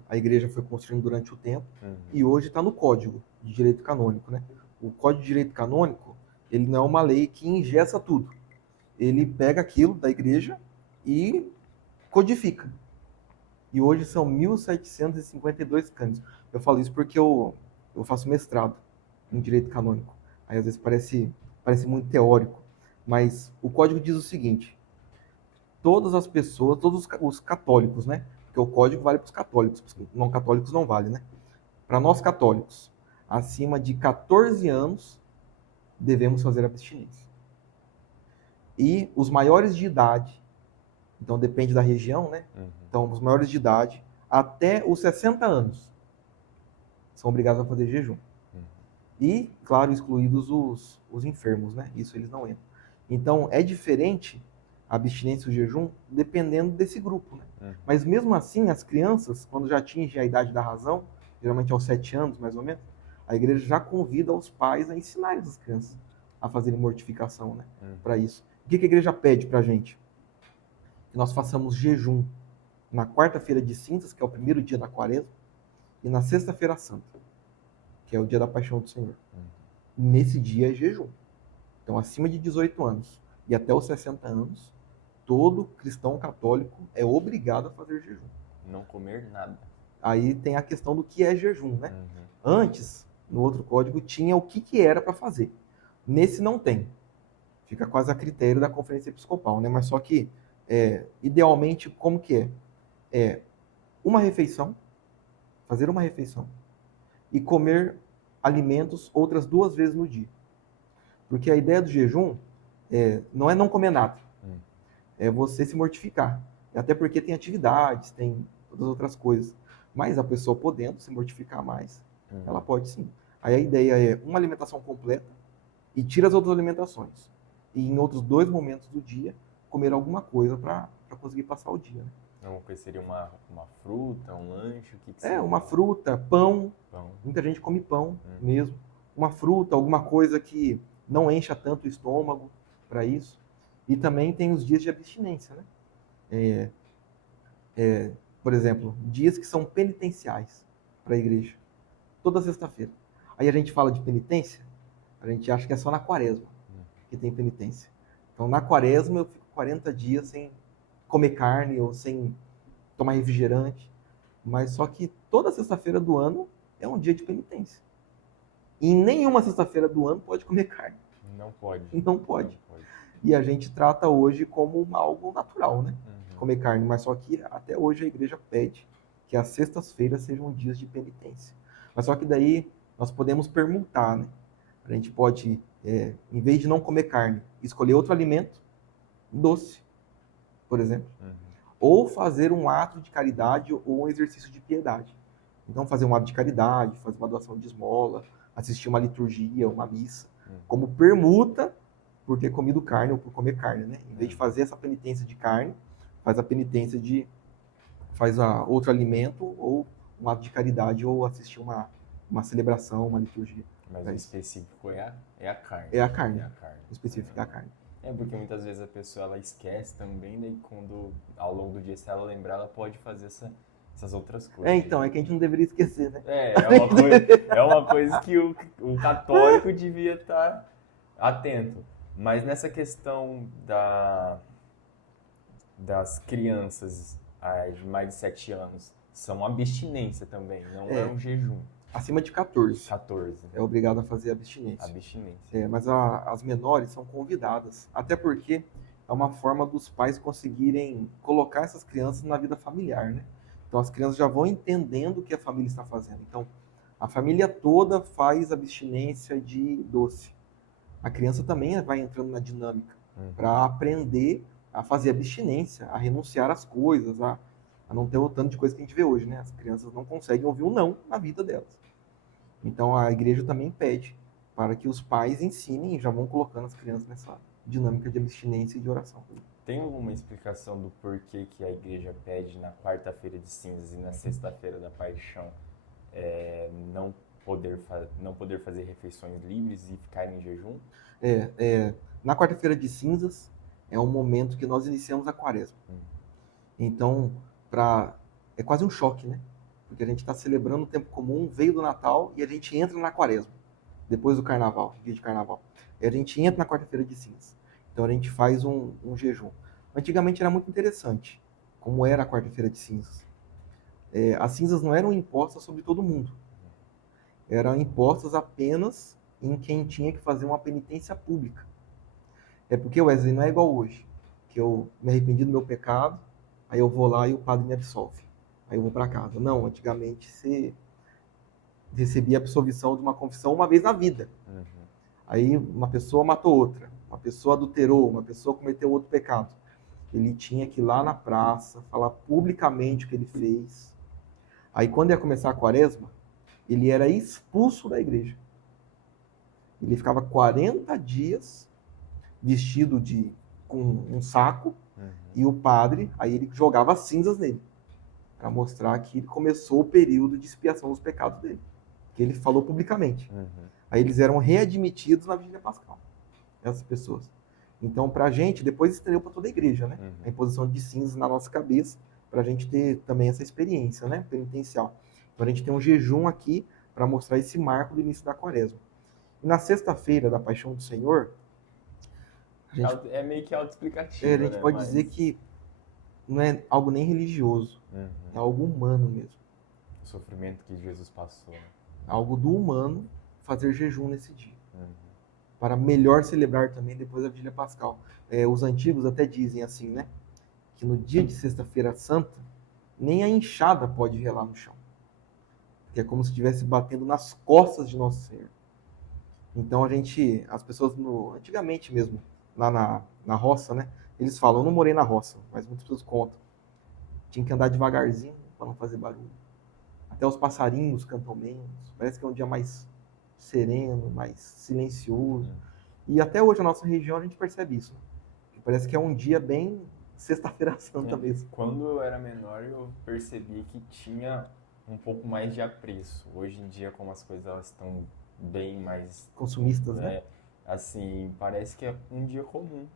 A igreja foi construindo durante o tempo e hoje está no Código de Direito Canônico, né? o Código de Direito Canônico, ele não é uma lei que engessa tudo. Ele pega aquilo da igreja e codifica. E hoje são 1.752 cânones. Eu falo isso porque eu faço mestrado em Direito Canônico. Aí às vezes parece muito teórico. Mas o código diz o seguinte: todas as pessoas, todos os católicos, né? Porque o código vale para os católicos, para os não católicos não vale, né? Para nós católicos, acima de 14 anos, devemos fazer abstinência. E os maiores de idade, então depende da região, né? Então, os maiores de idade, até os 60 anos, são obrigados a fazer jejum. E, claro, excluídos os enfermos, né? Isso eles não entram. Então, é diferente a abstinência e o jejum dependendo desse grupo, né? Mas mesmo assim, as crianças, quando já atingem a idade da razão, geralmente aos 7 anos, mais ou menos, a igreja já convida os pais a ensinarem as crianças a fazerem mortificação, né? Para isso. O que a igreja pede pra gente? Que nós façamos jejum na quarta-feira de cinzas, que é o primeiro dia da quaresma, e na sexta-feira santa, que é o dia da paixão do Senhor. Nesse dia é jejum. Então, acima de 18 anos e até os 60 anos, todo cristão católico é obrigado a fazer jejum. Não comer nada. Aí tem a questão do que é jejum, né? Antes, no outro código, tinha o que era para fazer. Nesse não tem. Fica quase a critério da conferência episcopal, né? Mas só que, idealmente, como que é? É uma refeição, fazer uma refeição e comer alimentos outras 2 vezes no dia. Porque a ideia do jejum não é não comer nada, é você se mortificar. Até porque tem atividades, tem todas as outras coisas. Mas a pessoa podendo se mortificar mais, ela pode sim. Aí a ideia é uma alimentação completa e tira as outras alimentações. E em outros 2 momentos do dia, comer alguma coisa para conseguir passar o dia, né? Uma coisa seria uma fruta, um lanche, o que seria? Uma fruta, pão. Muita gente come pão mesmo. Uma fruta, alguma coisa que não encha tanto o estômago para isso. E também tem os dias de abstinência, né? Por exemplo, dias que são penitenciais para a igreja. Toda sexta-feira. Aí a gente fala de penitência, a gente acha que é só na quaresma que tem penitência. Então, na quaresma eu fico 40 dias sem comer carne ou sem tomar refrigerante, mas só que toda sexta-feira do ano é um dia de penitência. E em nenhuma sexta-feira do ano pode comer carne. Não pode. Não pode. E a gente trata hoje como algo natural, né? Comer carne, mas só que até hoje a igreja pede que as sextas-feiras sejam dias de penitência. Mas só que daí nós podemos permutar, né? A gente pode, em vez de não comer carne, escolher outro alimento, doce, por exemplo. Ou fazer um ato de caridade ou um exercício de piedade. Então, fazer um ato de caridade, fazer uma doação de esmola, assistir uma liturgia, uma missa, como permuta por ter comido carne ou por comer carne, né? Em vez de fazer essa penitência de carne, faz a penitência faz outro alimento ou um ato de caridade ou assistir uma celebração, uma liturgia. Mas o específico é a carne. É a carne. O específico é a carne. Porque muitas vezes a pessoa ela esquece também, daí quando ao longo do dia, se ela lembrar, ela pode fazer essas outras coisas. Então, é que a gente não deveria esquecer, né? É uma coisa que o católico devia estar atento. Mas nessa questão das crianças de mais de 7 anos, são abstinência também, não é um jejum. Acima de 14. 14. É obrigado a fazer abstinência. Mas as menores são convidadas. Até porque é uma forma dos pais conseguirem colocar essas crianças na vida familiar, né? Então as crianças já vão entendendo o que a família está fazendo. Então a família toda faz abstinência de doce. A criança também vai entrando na dinâmica para aprender a fazer abstinência, a renunciar às coisas, a não ter o tanto de coisa que a gente vê hoje, né? As crianças não conseguem ouvir um não na vida delas. Então a igreja também pede para que os pais ensinem e já vão colocando as crianças nessa dinâmica de abstinência e de oração. Tem alguma explicação do porquê que a igreja pede na quarta-feira de cinzas e na sexta-feira da paixão não poder fazer refeições livres e ficar em jejum? Na quarta-feira de cinzas é um momento que nós iniciamos a quaresma. Então, é quase um choque, né? Porque a gente está celebrando o tempo comum, veio do Natal e a gente entra na quaresma. depois do carnaval, dia de carnaval. E a gente entra na quarta-feira de cinzas. Então a gente faz um jejum. Antigamente era muito interessante, como era a quarta-feira de cinzas. As cinzas não eram impostas sobre todo mundo. Eram impostas apenas em quem tinha que fazer uma penitência pública. É porque, Wesley, não é igual hoje, que eu me arrependi do meu pecado, aí eu vou lá e o padre me absolve. Aí eu vou para casa. Não, antigamente você recebia a absolvição de uma confissão uma vez na vida. Aí uma pessoa matou outra, uma pessoa adulterou, uma pessoa cometeu outro pecado. Ele tinha que ir lá na praça, falar publicamente o que ele fez. Aí quando ia começar a quaresma, ele era expulso da igreja. Ele ficava 40 dias vestido com um saco, e o padre, aí ele jogava cinzas nele, para mostrar que ele começou o período de expiação dos pecados dele, que ele falou publicamente. Aí eles eram readmitidos na Vigília Pascal, essas pessoas. Então, para a gente, depois estendeu para toda a igreja, né? A imposição de cinzas na nossa cabeça, para a gente ter também essa experiência, né? Penitencial. Então, a gente tem um jejum aqui para mostrar esse marco do início da quaresma. E na sexta-feira da Paixão do Senhor, é meio que autoexplicativo, a gente pode dizer que não é algo nem religioso, é algo humano mesmo. O sofrimento que Jesus passou. Né? Algo do humano fazer jejum nesse dia. Para melhor celebrar também depois da Vigília Pascal. Os antigos até dizem assim, né? Que no dia de Sexta-feira Santa, nem a enxada pode relar no chão. Porque é como se estivesse batendo nas costas de Nosso Senhor. Então as pessoas antigamente mesmo, lá na roça, né? Eles falam, eu não morei na roça, mas muitas pessoas contam. Tinha que andar devagarzinho para não fazer barulho. Até os passarinhos cantam menos. Parece que é um dia mais sereno, mais silencioso. E até hoje na nossa região a gente percebe isso. Parece que é um dia bem Sexta-feira Santa mesmo. Quando eu era menor eu percebi que tinha um pouco mais de apreço. Hoje em dia, como as coisas elas estão bem mais... consumistas, né? Assim, parece que é um dia comum.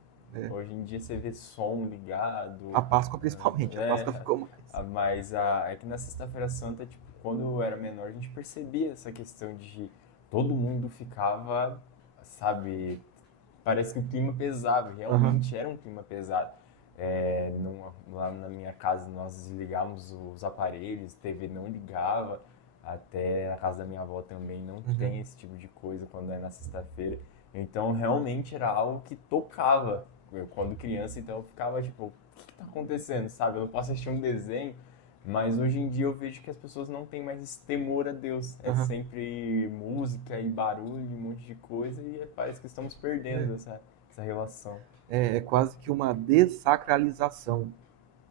Hoje em dia você vê som ligado. A Páscoa principalmente, a Páscoa ficou mais. Mas é que na Sexta-feira Santa, tipo, quando eu era menor, a gente percebia essa questão de todo mundo ficava, sabe, parece que o clima pesava, realmente era um clima pesado. Lá na minha casa nós desligávamos os aparelhos, TV não ligava, até na casa da minha avó também não tem esse tipo de coisa quando é na sexta-feira. Então realmente era algo que tocava. Eu, quando criança, então eu ficava tipo, o que tá acontecendo, sabe? Eu não posso assistir um desenho, mas hoje em dia eu vejo que as pessoas não têm mais esse temor a Deus. É sempre música e barulho, um monte de coisa, e parece que estamos perdendo essa relação. É quase que uma dessacralização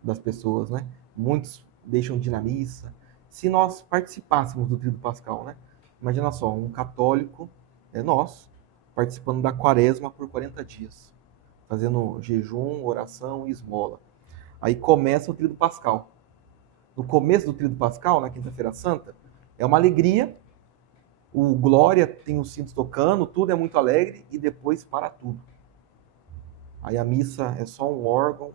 das pessoas, né? Muitos deixam de ir na missa. Se nós participássemos do Tríduo Pascal, né? Imagina só, um católico, nós, participando da quaresma por 40 dias, fazendo jejum, oração e esmola. Aí começa o Tríduo Pascal. No começo do Tríduo Pascal, na Quinta-feira Santa, é uma alegria, o Glória tem os sinos tocando, tudo é muito alegre, e depois para tudo. Aí a missa é só um órgão,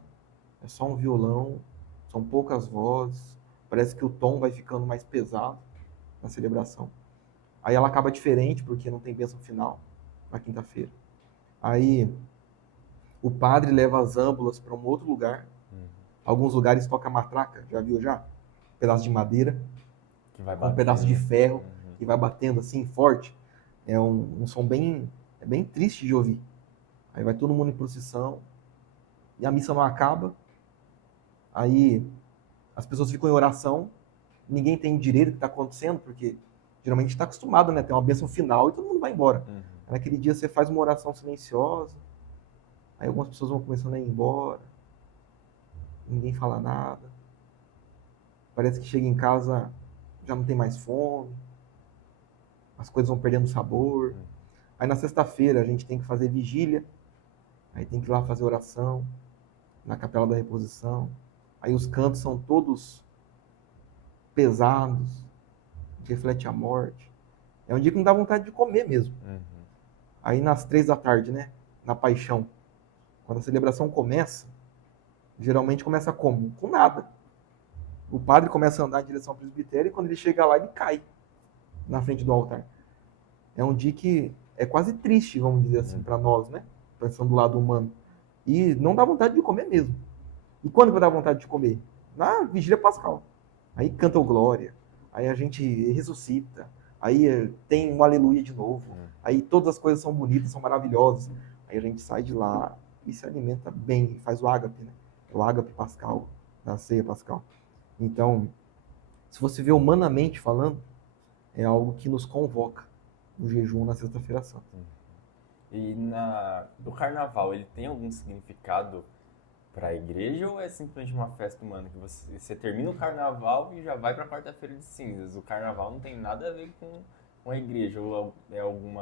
é só um violão, são poucas vozes, parece que o tom vai ficando mais pesado na celebração. Aí ela acaba diferente, porque não tem bênção final na quinta-feira. Aí o padre leva as âmbulas para um outro lugar. Alguns lugares toca matraca, já viu já? Um pedaço de madeira, com um pedaço de ferro, que vai batendo assim forte. É um som bem triste de ouvir. Aí vai todo mundo em procissão, e a missa não acaba. Aí as pessoas ficam em oração, ninguém tem direito do que está acontecendo, porque geralmente a gente está acostumado, né? Tem uma bênção final e todo mundo vai embora. Naquele dia você faz uma oração silenciosa, aí algumas pessoas vão começando a ir embora, ninguém fala nada. Parece que chega em casa, já não tem mais fome, as coisas vão perdendo sabor. Aí na sexta-feira a gente tem que fazer vigília, aí tem que ir lá fazer oração, na Capela da Reposição. Aí os cantos são todos pesados, reflete a morte. É um dia que não dá vontade de comer mesmo. Aí nas 3 da tarde, né, na Paixão, quando a celebração começa, geralmente começa como? Com nada. O padre começa a andar em direção ao presbitério e quando ele chega lá, ele cai na frente do altar. é um dia que é quase triste, vamos dizer assim, para nós, né? Pensando do lado humano. E não dá vontade de comer mesmo. E quando vai dar vontade de comer? Na Vigília Pascal. Aí canta o Glória, aí a gente ressuscita, aí tem um Aleluia de novo, aí todas as coisas são bonitas, são maravilhosas. Aí a gente sai de lá e se alimenta bem, faz o ágape, né? O ágape pascal, da ceia pascal. Então, se você vê humanamente falando, é algo que nos convoca o jejum na Sexta-feira Santa. E do carnaval, ele tem algum significado para a igreja ou é simplesmente uma festa humana? Que você termina o carnaval e já vai para a quarta-feira de cinzas. O carnaval não tem nada a ver com a igreja, ou é algum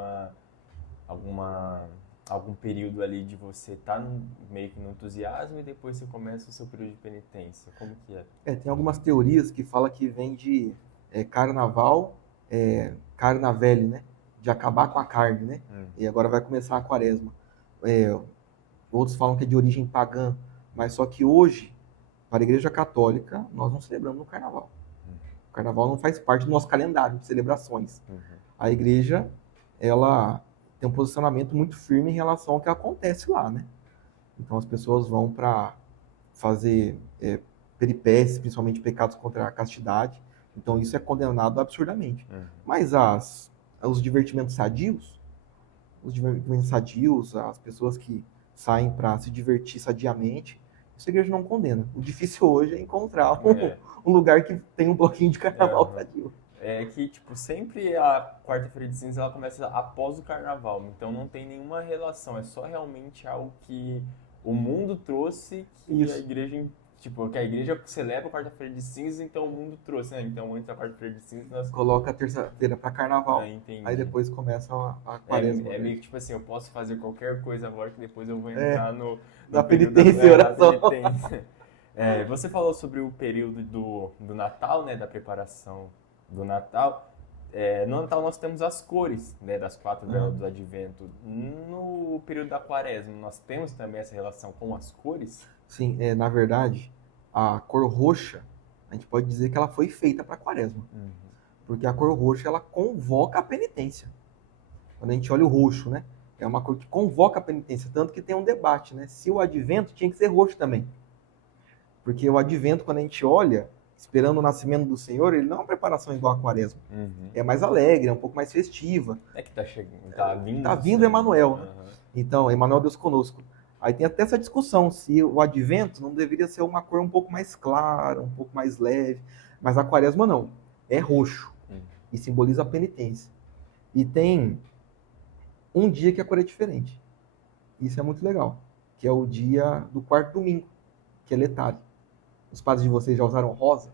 período ali de você estar meio que no entusiasmo e depois você começa o seu período de penitência. Como que é? Tem algumas teorias que falam que vem de carnaval, carnavele, né? De acabar com a carne, né? E agora vai começar a quaresma. Outros falam que é de origem pagã, mas só que hoje, para a Igreja Católica, nós não celebramos o Carnaval. O Carnaval não faz parte do nosso calendário de celebrações. A Igreja, ela tem um posicionamento muito firme em relação ao que acontece lá, né? Então as pessoas vão para fazer peripécias, principalmente pecados contra a castidade. Então isso é condenado absurdamente. Mas os divertimentos sadios, as pessoas que saem para se divertir sadiamente, isso a igreja não condena. O difícil hoje é encontrar um lugar que tem um bloquinho de carnaval sadio. É que, tipo, sempre a quarta-feira de cinzas ela começa após o carnaval, então não tem nenhuma relação, é só realmente algo que o mundo trouxe que a igreja, tipo, que a igreja celebra a quarta-feira de cinzas, então o mundo trouxe, né? Então antes da quarta-feira de cinzas nós... Coloca a terça-feira para carnaval, aí depois começa a quaresma. É meio que tipo assim, eu posso fazer qualquer coisa agora que depois eu vou entrar no na penitência e oração. Você falou sobre o período do Natal, né, da preparação do Natal. No Natal nós temos as cores, né, das 4 velas do Advento. No período da Quaresma, nós temos também essa relação com as cores? Sim, na verdade, a cor roxa, a gente pode dizer que ela foi feita para a Quaresma. Porque a cor roxa, ela convoca a penitência. Quando a gente olha o roxo, né, é uma cor que convoca a penitência. Tanto que tem um debate, né, se o Advento tinha que ser roxo também. Porque o Advento, quando a gente olha, esperando o nascimento do Senhor, ele não é uma preparação igual a Quaresma. É mais alegre, é um pouco mais festiva. É que tá chegando, tá vindo. Tá vindo Emmanuel, né? Então, Emmanuel Deus conosco. Aí tem até essa discussão, se o Advento não deveria ser uma cor um pouco mais clara, um pouco mais leve. Mas a Quaresma não, é roxo. E simboliza a penitência. E tem um dia que a cor é diferente. Isso é muito legal. Que é o dia do quarto domingo, que é letário. Os padres de vocês já usaram rosa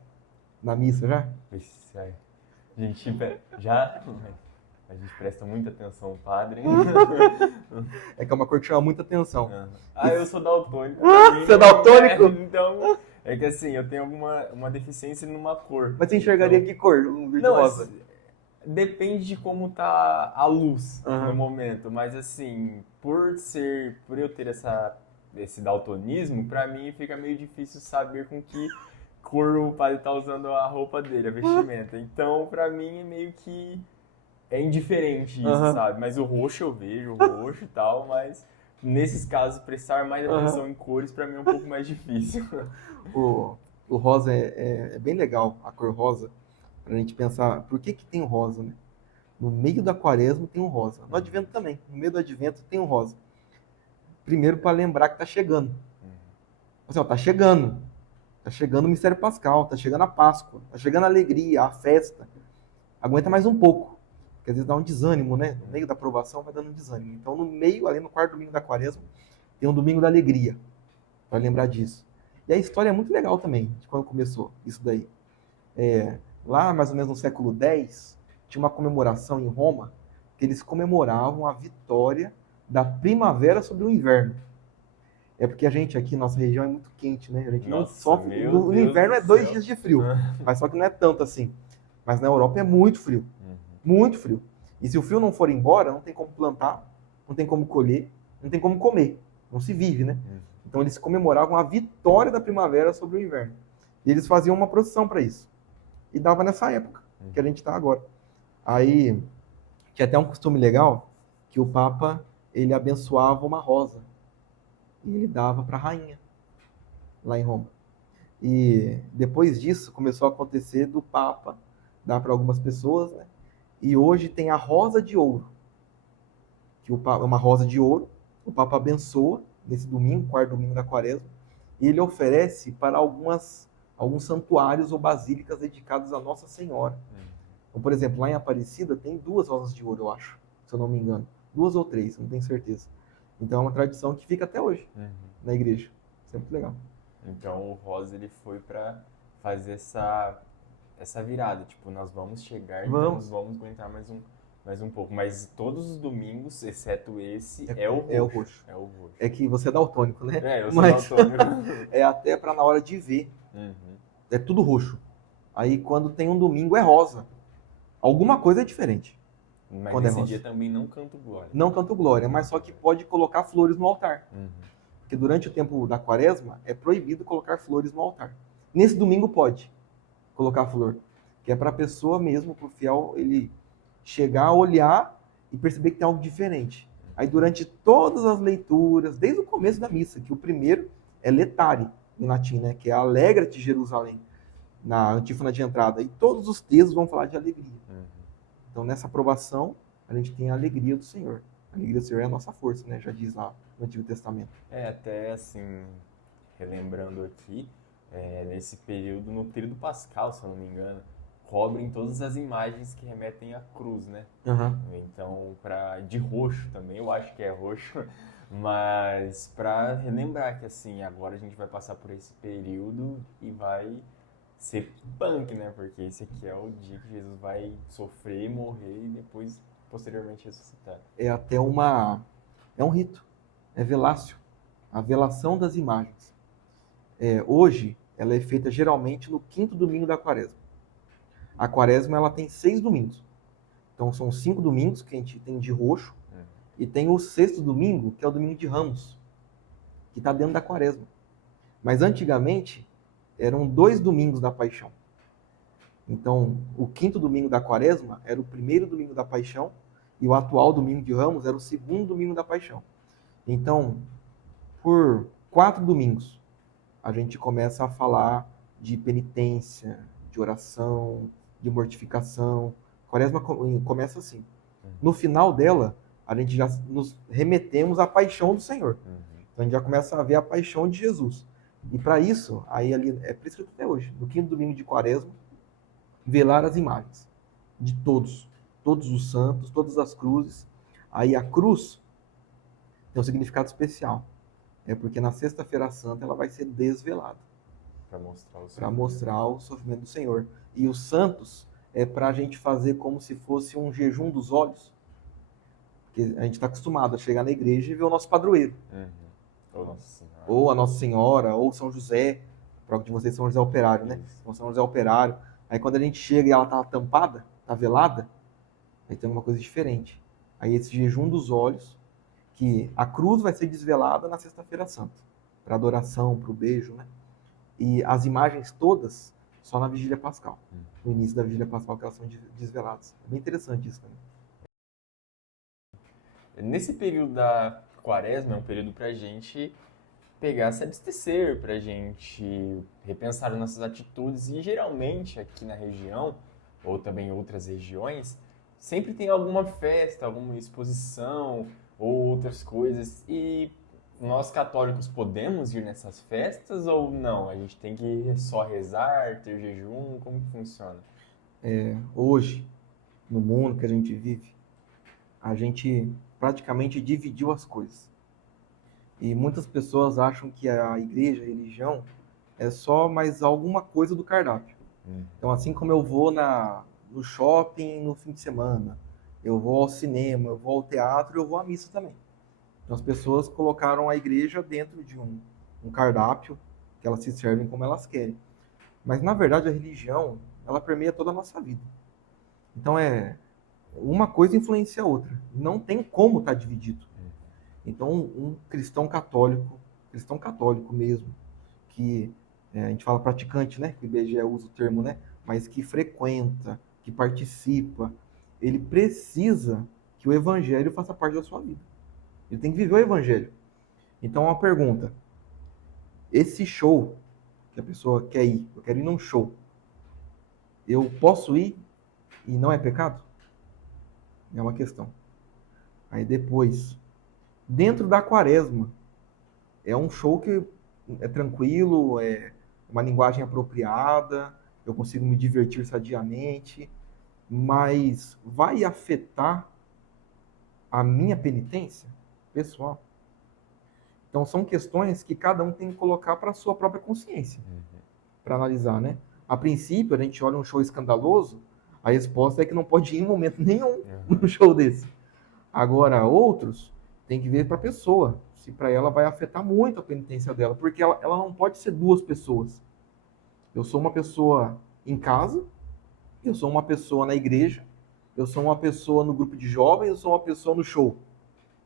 na missa, já? Gente, já... A gente presta muita atenção, padre. É que é uma cor que chama muita atenção. Eu sou daltônico. Você é daltônico? Então, é que assim, eu tenho uma deficiência numa cor. Mas você enxergaria que cor? Rosa? Depende de como tá a luz no momento. Mas assim, por eu ter esse daltonismo, pra mim fica meio difícil saber com que cor o padre tá usando a roupa dele, a vestimenta. Então, pra mim, é meio que é indiferente isso, sabe? Mas o roxo eu vejo, o roxo e tal, mas nesses casos, prestar mais atenção em cores, pra mim é um pouco mais difícil. O rosa é bem legal, a cor rosa, pra gente pensar, por que tem o rosa, né? No meio da Quaresma tem um rosa. No Advento também, no meio do Advento tem um rosa. Primeiro para lembrar que tá chegando. Assim, tá chegando. Tá chegando o mistério pascal, tá chegando a Páscoa, tá chegando a alegria, a festa. Aguenta mais um pouco. Porque às vezes dá um desânimo, né? No meio da provação vai dando um desânimo. Então, no meio, ali no quarto domingo da Quaresma, tem um domingo da alegria, para lembrar disso. E a história é muito legal também, de quando começou isso daí. Lá, mais ou menos no século X, tinha uma comemoração em Roma, que eles comemoravam a vitória da primavera sobre o inverno. É porque a gente aqui, nossa região é muito quente, né? A gente não sofre. No inverno é 2 dias de frio, mas só que não é tanto assim. Mas na Europa é muito frio. Muito frio. E se o frio não for embora, não tem como plantar, não tem como colher, não tem como comer. Não se vive, né? Então eles comemoravam a vitória da primavera sobre o inverno. E eles faziam uma procissão para isso. E dava nessa época que a gente está agora. Aí tinha até um costume legal que o Papa, ele abençoava uma rosa e ele dava para a rainha lá em Roma. E depois disso começou a acontecer do Papa dar para algumas pessoas, né? E hoje tem a rosa de ouro, que é uma rosa de ouro, o Papa abençoa nesse domingo, quarto domingo da Quaresma, e ele oferece para alguns santuários ou basílicas dedicados a Nossa Senhora. Então, por exemplo, lá em Aparecida tem 2 rosas de ouro, eu acho, se eu não me engano. 2 ou 3, não tenho certeza. Então é uma tradição que fica até hoje na igreja. Isso é muito legal. Então o Rosa ele foi para fazer essa virada, tipo, nós vamos chegar, então nós vamos aguentar mais um pouco. Mas todos os domingos, exceto esse, é o roxo. É o roxo. É o roxo. É que você é daltônico, né? Eu sou daltônico. É até para na hora de ver. É tudo roxo. Aí quando tem um domingo é rosa. Alguma coisa é diferente. Mas quando nesse dia também não canto glória. Não canto glória, mas só que pode colocar flores no altar. Porque durante o tempo da Quaresma é proibido colocar flores no altar. Nesse domingo pode colocar flor, que é para a pessoa mesmo, para o fiel, ele chegar, olhar e perceber que tem algo diferente. Aí durante todas as leituras, desde o começo da missa, que o primeiro é letare, em latim, né, que é Alegra-te Jerusalém, na antífona de entrada, e todos os textos vão falar de alegria. Então nessa aprovação, a gente tem a alegria do Senhor. A alegria do Senhor é a nossa força, né, já diz lá no Antigo Testamento. Até assim, relembrando aqui, nesse período, no período pascal, se eu não me engano, cobrem todas as imagens que remetem à cruz, né? Então, de roxo também, eu acho que é roxo, mas para relembrar que assim, agora a gente vai passar por esse período e vai ser punk, né? Porque esse aqui é o dia que Jesus vai sofrer, morrer e depois, posteriormente, ressuscitar. É um rito, é velácio, a velação das imagens. Hoje, ela é feita geralmente no 5º domingo da Quaresma. A Quaresma ela tem 6 domingos. Então são 5 domingos que a gente tem de roxo e tem o 6º domingo, que é o domingo de Ramos, que está dentro da Quaresma. Mas antigamente eram 2 domingos da Paixão. Então o 5º domingo da Quaresma era o 1º domingo da Paixão e o atual domingo de Ramos era o 2º domingo da Paixão. Então, por 4 domingos, a gente começa a falar de penitência, de oração, de mortificação. A Quaresma começa assim. No final dela, a gente já nos remetemos à paixão do Senhor. Então a gente já começa a ver a paixão de Jesus. E para isso, aí ali é prescrito até hoje, no 5º domingo de Quaresma, velar as imagens de todos os santos, todas as cruzes. Aí a cruz tem um significado especial. É porque na Sexta-feira Santa ela vai ser desvelada. Para mostrar o sofrimento do Senhor. E os santos é para a gente fazer como se fosse um jejum dos olhos. Porque a gente está acostumado a chegar na igreja e ver o nosso padroeiro. Ou a Nossa Senhora, ou São José. Para de vocês, São José Operário, né? Então, São José Operário. Aí quando a gente chega e ela está tampada, está velada, aí tem uma coisa diferente. Aí esse jejum dos olhos, que a cruz vai ser desvelada na Sexta-feira Santa. Para adoração, para o beijo, né? E as imagens todas só na Vigília Pascal. No início da Vigília Pascal que elas são desveladas. É bem interessante isso também. Nesse período da Quaresma, é um período para a gente pegar, se abstecer, para a gente repensar as nossas atitudes. E geralmente aqui na região, ou também em outras regiões, sempre tem alguma festa, alguma exposição ou outras coisas. E nós católicos podemos ir nessas festas ou não? A gente tem que só rezar, ter jejum? Como que funciona? Hoje, no mundo que a gente vive, a gente praticamente dividiu as coisas. E muitas pessoas acham que a igreja, a religião, é só mais alguma coisa do cardápio. Então, assim como eu vou no shopping no fim de semana, eu vou ao cinema, eu vou ao teatro, eu vou à missa também. Então, as pessoas colocaram a igreja dentro de um cardápio que elas se servem como elas querem. Mas, na verdade, a religião, ela permeia toda a nossa vida. Então, uma coisa influencia a outra. Não tem como estar dividido. Então, um cristão católico mesmo, que a gente fala praticante, né? Que o IBGE usa o termo, né? Mas que frequenta, que participa, ele precisa que o evangelho faça parte da sua vida. Ele tem que viver o evangelho. Então, uma pergunta. Esse show que a pessoa quer ir, eu quero ir num show, eu posso ir e não é pecado? É uma questão. Aí depois, dentro da quaresma, é um show que é tranquilo, é uma linguagem apropriada, eu consigo me divertir sadiamente, mas vai afetar a minha penitência pessoal? Então são questões que cada um tem que colocar para a sua própria consciência, para analisar, né? A princípio, a gente olha um show escandaloso, a resposta é que não pode ir em momento nenhum num show desse. Agora, outros tem que ver para a pessoa, se para ela vai afetar muito a penitência dela, porque ela não pode ser duas pessoas. Eu sou uma pessoa em casa, eu sou uma pessoa na igreja, eu sou uma pessoa no grupo de jovens, eu sou uma pessoa no show.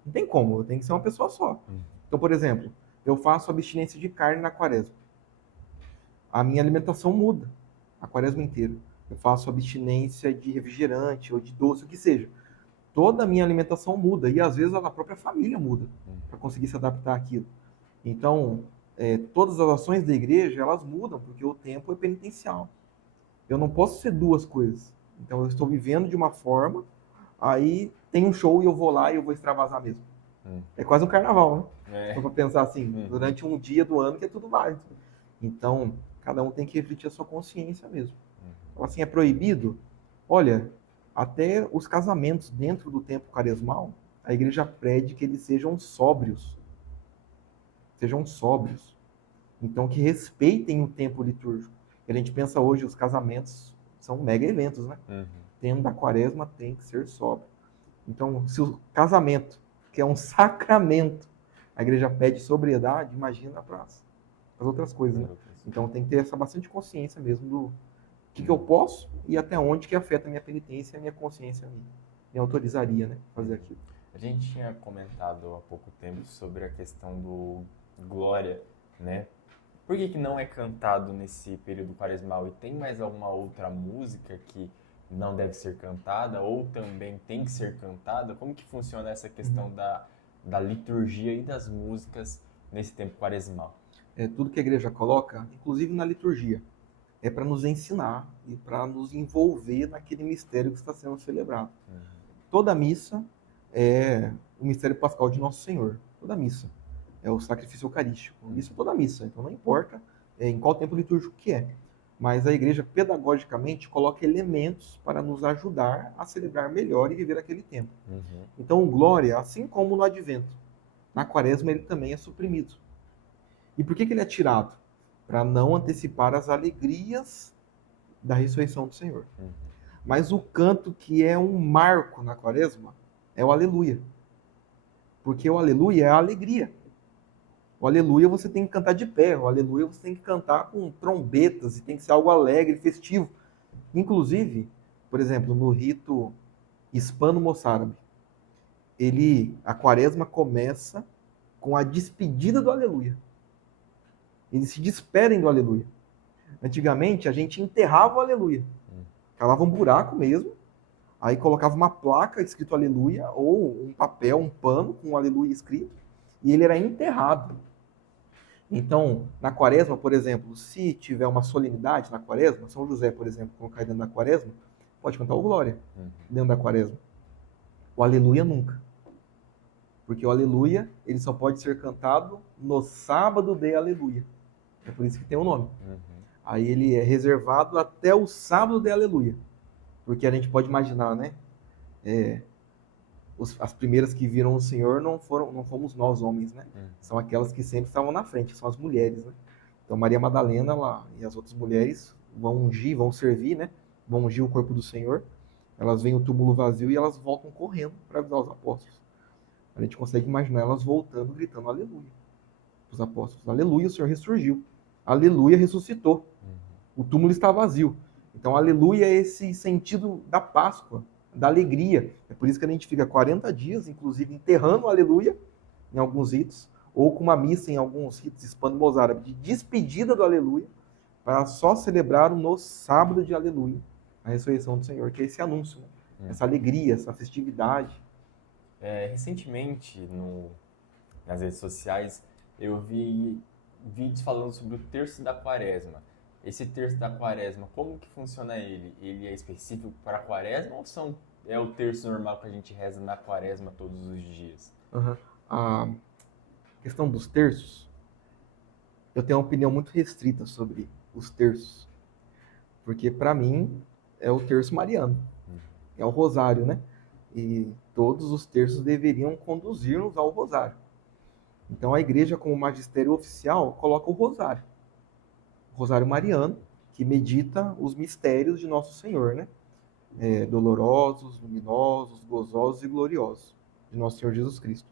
Não tem como, eu tenho que ser uma pessoa só. Então, por exemplo, eu faço abstinência de carne na quaresma. A minha alimentação muda a quaresma inteira. Eu faço abstinência de refrigerante ou de doce, o que seja. Toda a minha alimentação muda e às vezes a própria família muda para conseguir se adaptar àquilo. Então, todas as ações da igreja, elas mudam porque o tempo é penitencial. Eu não posso ser duas coisas. Então, eu estou vivendo de uma forma, aí tem um show e eu vou lá e eu vou extravasar mesmo. É quase um carnaval, né? Para pensar assim, durante um dia do ano que é tudo válido. Então, cada um tem que refletir a sua consciência mesmo. Então, assim, é proibido? Olha, até os casamentos dentro do tempo quaresmal, a igreja pede que eles sejam sóbrios. Sejam sóbrios. Então, que respeitem o tempo litúrgico. A gente pensa hoje, os casamentos são mega eventos, né? Dentro da quaresma tem que ser sóbrio. Então, se o casamento, que é um sacramento, a igreja pede sobriedade, imagina para as outras coisas, né? Então, tem que ter essa bastante consciência mesmo do que eu posso e até onde que afeta a minha penitência e a minha consciência me autorizaria, né, fazer aquilo. A gente tinha comentado há pouco tempo sobre a questão do Glória, né? Por que não é cantado nesse período quaresmal? E tem mais alguma outra música que não deve ser cantada ou também tem que ser cantada? Como que funciona essa questão da liturgia e das músicas nesse tempo quaresmal? Tudo que a igreja coloca, inclusive na liturgia, é para nos ensinar e para nos envolver naquele mistério que está sendo celebrado. Toda missa é o mistério pascal de Nosso Senhor. Toda missa é o sacrifício eucarístico. Isso é toda missa. Então não importa em qual tempo litúrgico que é. Mas a igreja, pedagogicamente, coloca elementos para nos ajudar a celebrar melhor e viver aquele tempo. Então o Glória, assim como no Advento, na Quaresma ele também é suprimido. E por que ele é tirado? Para não antecipar as alegrias da ressurreição do Senhor. Mas o canto que é um marco na Quaresma é o Aleluia. Porque o Aleluia é a alegria. O Aleluia você tem que cantar de pé, o Aleluia você tem que cantar com trombetas, e tem que ser algo alegre, festivo. Inclusive, por exemplo, no rito hispano-moçárabe, a Quaresma começa com a despedida do Aleluia. Eles se despedem do Aleluia. Antigamente, a gente enterrava o Aleluia. Cavava um buraco mesmo, aí colocava uma placa escrito Aleluia, ou um papel, um pano com o Aleluia escrito, e ele era enterrado. Então, na Quaresma, por exemplo, se tiver uma solenidade na Quaresma, São José, por exemplo, colocar dentro da Quaresma, pode cantar o Glória dentro da Quaresma. O Aleluia nunca. Porque o Aleluia, ele só pode ser cantado no sábado de Aleluia. É por isso que tem o nome. Aí ele é reservado até o sábado de Aleluia. Porque a gente pode imaginar, né? As primeiras que viram o Senhor não fomos nós, homens, né? São aquelas que sempre estavam na frente, são as mulheres, né? Então Maria Madalena e as outras mulheres vão ungir, vão servir, né? Vão ungir o corpo do Senhor. Elas veem o túmulo vazio e elas voltam correndo para avisar os apóstolos. A gente consegue imaginar elas voltando, gritando aleluia. Os apóstolos, aleluia, o Senhor ressurgiu. Aleluia, ressuscitou. O túmulo está vazio. Então, aleluia é esse sentido da Páscoa, da alegria. É por isso que a gente fica 40 dias, inclusive, enterrando o aleluia em alguns ritos, ou com uma missa em alguns ritos hispano-moçárabe de despedida do aleluia, para só celebrar no sábado de aleluia, a ressurreição do Senhor, que é esse anúncio, né? essa alegria, essa festividade. Recentemente, nas redes sociais, eu vi vídeos falando sobre o terço da quaresma. Esse terço da quaresma, como que funciona ele? Ele é específico para a quaresma ou é o terço normal que a gente reza na quaresma todos os dias? Uhum. A questão dos terços, eu tenho uma opinião muito restrita sobre os terços, porque para mim é o terço mariano, é o rosário, né? E todos os terços deveriam conduzir-nos ao rosário. Então a igreja, como magistério oficial, coloca o rosário mariano, que medita os mistérios de Nosso Senhor, né? Dolorosos, luminosos, gozosos e gloriosos de Nosso Senhor Jesus Cristo.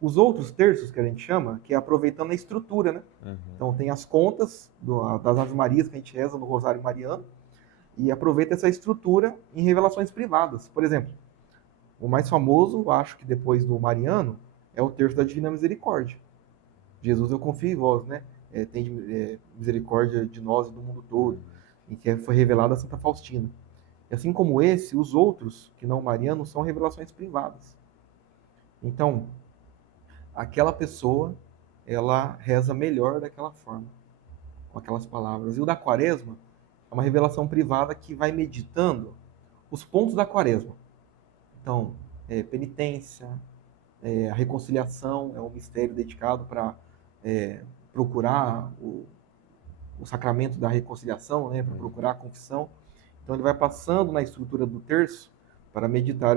Os outros terços que a gente chama, que é aproveitando a estrutura, né? Então tem as contas das Ave Marias que a gente reza no Rosário Mariano e aproveita essa estrutura em revelações privadas. Por exemplo, o mais famoso, acho que depois do Mariano, é o terço da Divina Misericórdia. Jesus, eu confio em vós, né? Tem misericórdia de nós e do mundo todo, em que foi revelada a Santa Faustina. E assim como esse, os outros, que não marianos, são revelações privadas. Então, aquela pessoa, ela reza melhor daquela forma, com aquelas palavras. E o da quaresma é uma revelação privada que vai meditando os pontos da quaresma. Então, penitência, a reconciliação é um mistério dedicado para procurar o sacramento da reconciliação, né, para procurar a confissão. Então ele vai passando na estrutura do terço para meditar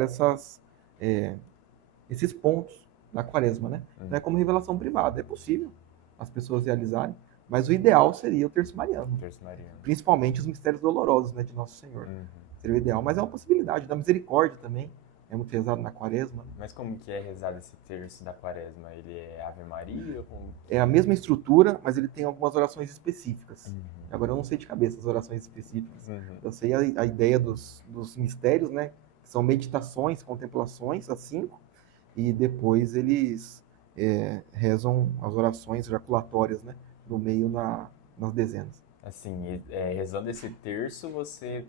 esses pontos da quaresma, né? Não é como revelação privada, é possível as pessoas realizarem, mas o ideal seria o terço mariano. Principalmente os mistérios dolorosos, né, de Nosso Senhor. Seria o ideal, mas é uma possibilidade. Da misericórdia também é muito rezado na quaresma. Mas como que é rezado esse terço da quaresma? Ele é Ave Maria? É a mesma estrutura, mas ele tem algumas orações específicas. Agora eu não sei de cabeça as orações específicas. Eu sei a ideia dos mistérios, né? Que são meditações, contemplações, as 5, e depois eles rezam as orações jaculatórias, né? No meio nas dezenas. Assim, rezando esse terço, você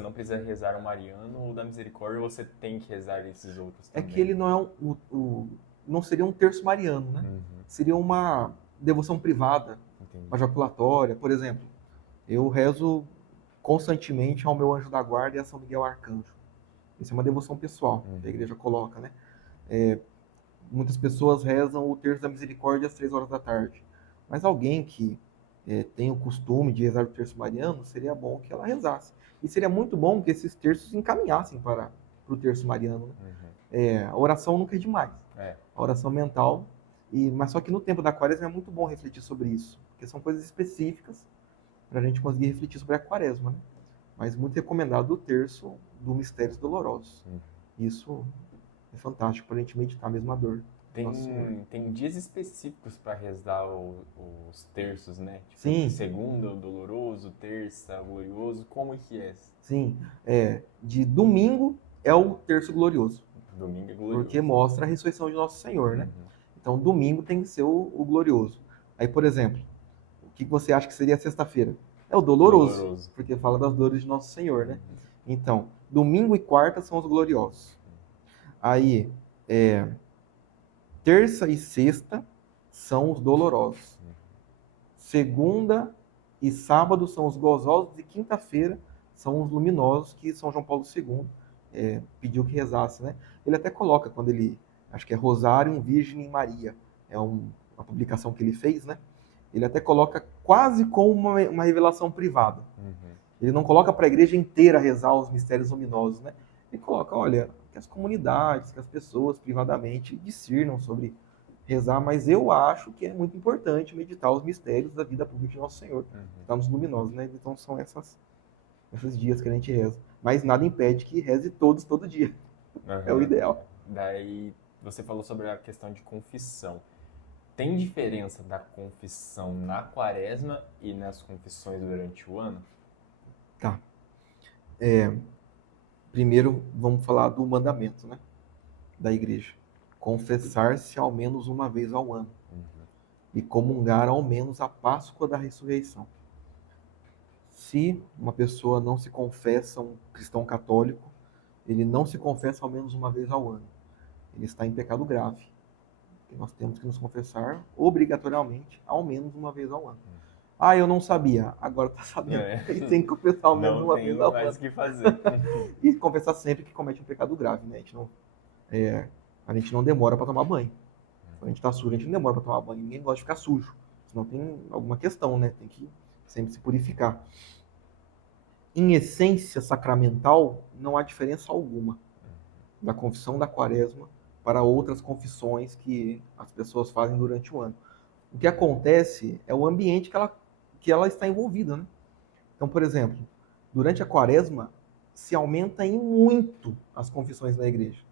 não precisa rezar o Mariano ou da Misericórdia, você tem que rezar esses outros também. É que ele não não seria um terço mariano, né? Seria uma devoção privada, uma jaculatória. Por exemplo, eu rezo constantemente ao meu anjo da guarda e a São Miguel Arcanjo. Isso é uma devoção pessoal que a igreja coloca, né? Muitas pessoas rezam o terço da misericórdia às 3 horas da tarde. Mas alguém que tem o costume de rezar o terço mariano, seria bom que ela rezasse. E seria muito bom que esses terços encaminhassem para o terço mariano. Né? A oração nunca é demais. A oração mental. Mas só que no tempo da quaresma é muito bom refletir sobre isso. Porque são coisas específicas para a gente conseguir refletir sobre a quaresma. Né? Mas muito recomendado o terço do Mistérios Dolorosos. Isso é fantástico para a gente meditar mesmo a dor. Tem dias específicos para rezar os terços, né? Tipo, Sim. Segunda, o doloroso, terça, o glorioso, como que é? Sim, de domingo é o terço glorioso. Domingo é glorioso. Porque mostra a ressurreição de Nosso Senhor, né? Então, domingo tem que ser o glorioso. Aí, por exemplo, o que você acha que seria sexta-feira? É o doloroso, porque fala das dores de Nosso Senhor, né? Então, domingo e quarta são os gloriosos. Aí, terça e sexta são os dolorosos. Segunda e sábado são os gozosos e quinta-feira são os luminosos, que São João Paulo II pediu que rezasse, né? Ele até coloca, quando ele, acho que é Rosário, Virgem e Maria, é uma publicação que ele fez, né? Ele até coloca quase como uma revelação privada. Ele não coloca para a igreja inteira rezar os mistérios luminosos, né? Ele coloca, olha, que as comunidades, que as pessoas privadamente discernam sobre rezar, mas eu acho que é muito importante meditar os mistérios da vida pública de Nosso Senhor. Está nos luminosos, né? Então são esses dias que a gente reza. Mas nada impede que reze todos, todo dia. É o ideal. Daí você falou sobre a questão de confissão. Tem diferença da confissão na quaresma e nas confissões durante o ano? Tá. Primeiro, vamos falar do mandamento, né? Da igreja. Confessar-se ao menos uma vez ao ano. E comungar ao menos a Páscoa da ressurreição. Se uma pessoa não se confessa um cristão católico, ele não se confessa ao menos uma vez ao ano. Ele está em pecado grave. E nós temos que nos confessar obrigatoriamente ao menos uma vez ao ano. Ah, eu não sabia. Agora está sabendo. E tem que confessar ao menos uma vez ao ano. Não tem mais o que fazer. E confessar sempre que comete um pecado grave, né? A gente não demora para tomar banho. Quando a gente está sujo, a gente não demora para tomar banho. Ninguém gosta de ficar sujo. Senão tem alguma questão, né? Tem que sempre se purificar. Em essência sacramental, não há diferença alguma da confissão da quaresma para outras confissões que as pessoas fazem durante o ano. O que acontece é o ambiente que ela está envolvida, né? Então, por exemplo, durante a quaresma, se aumenta em muito as confissões na igreja.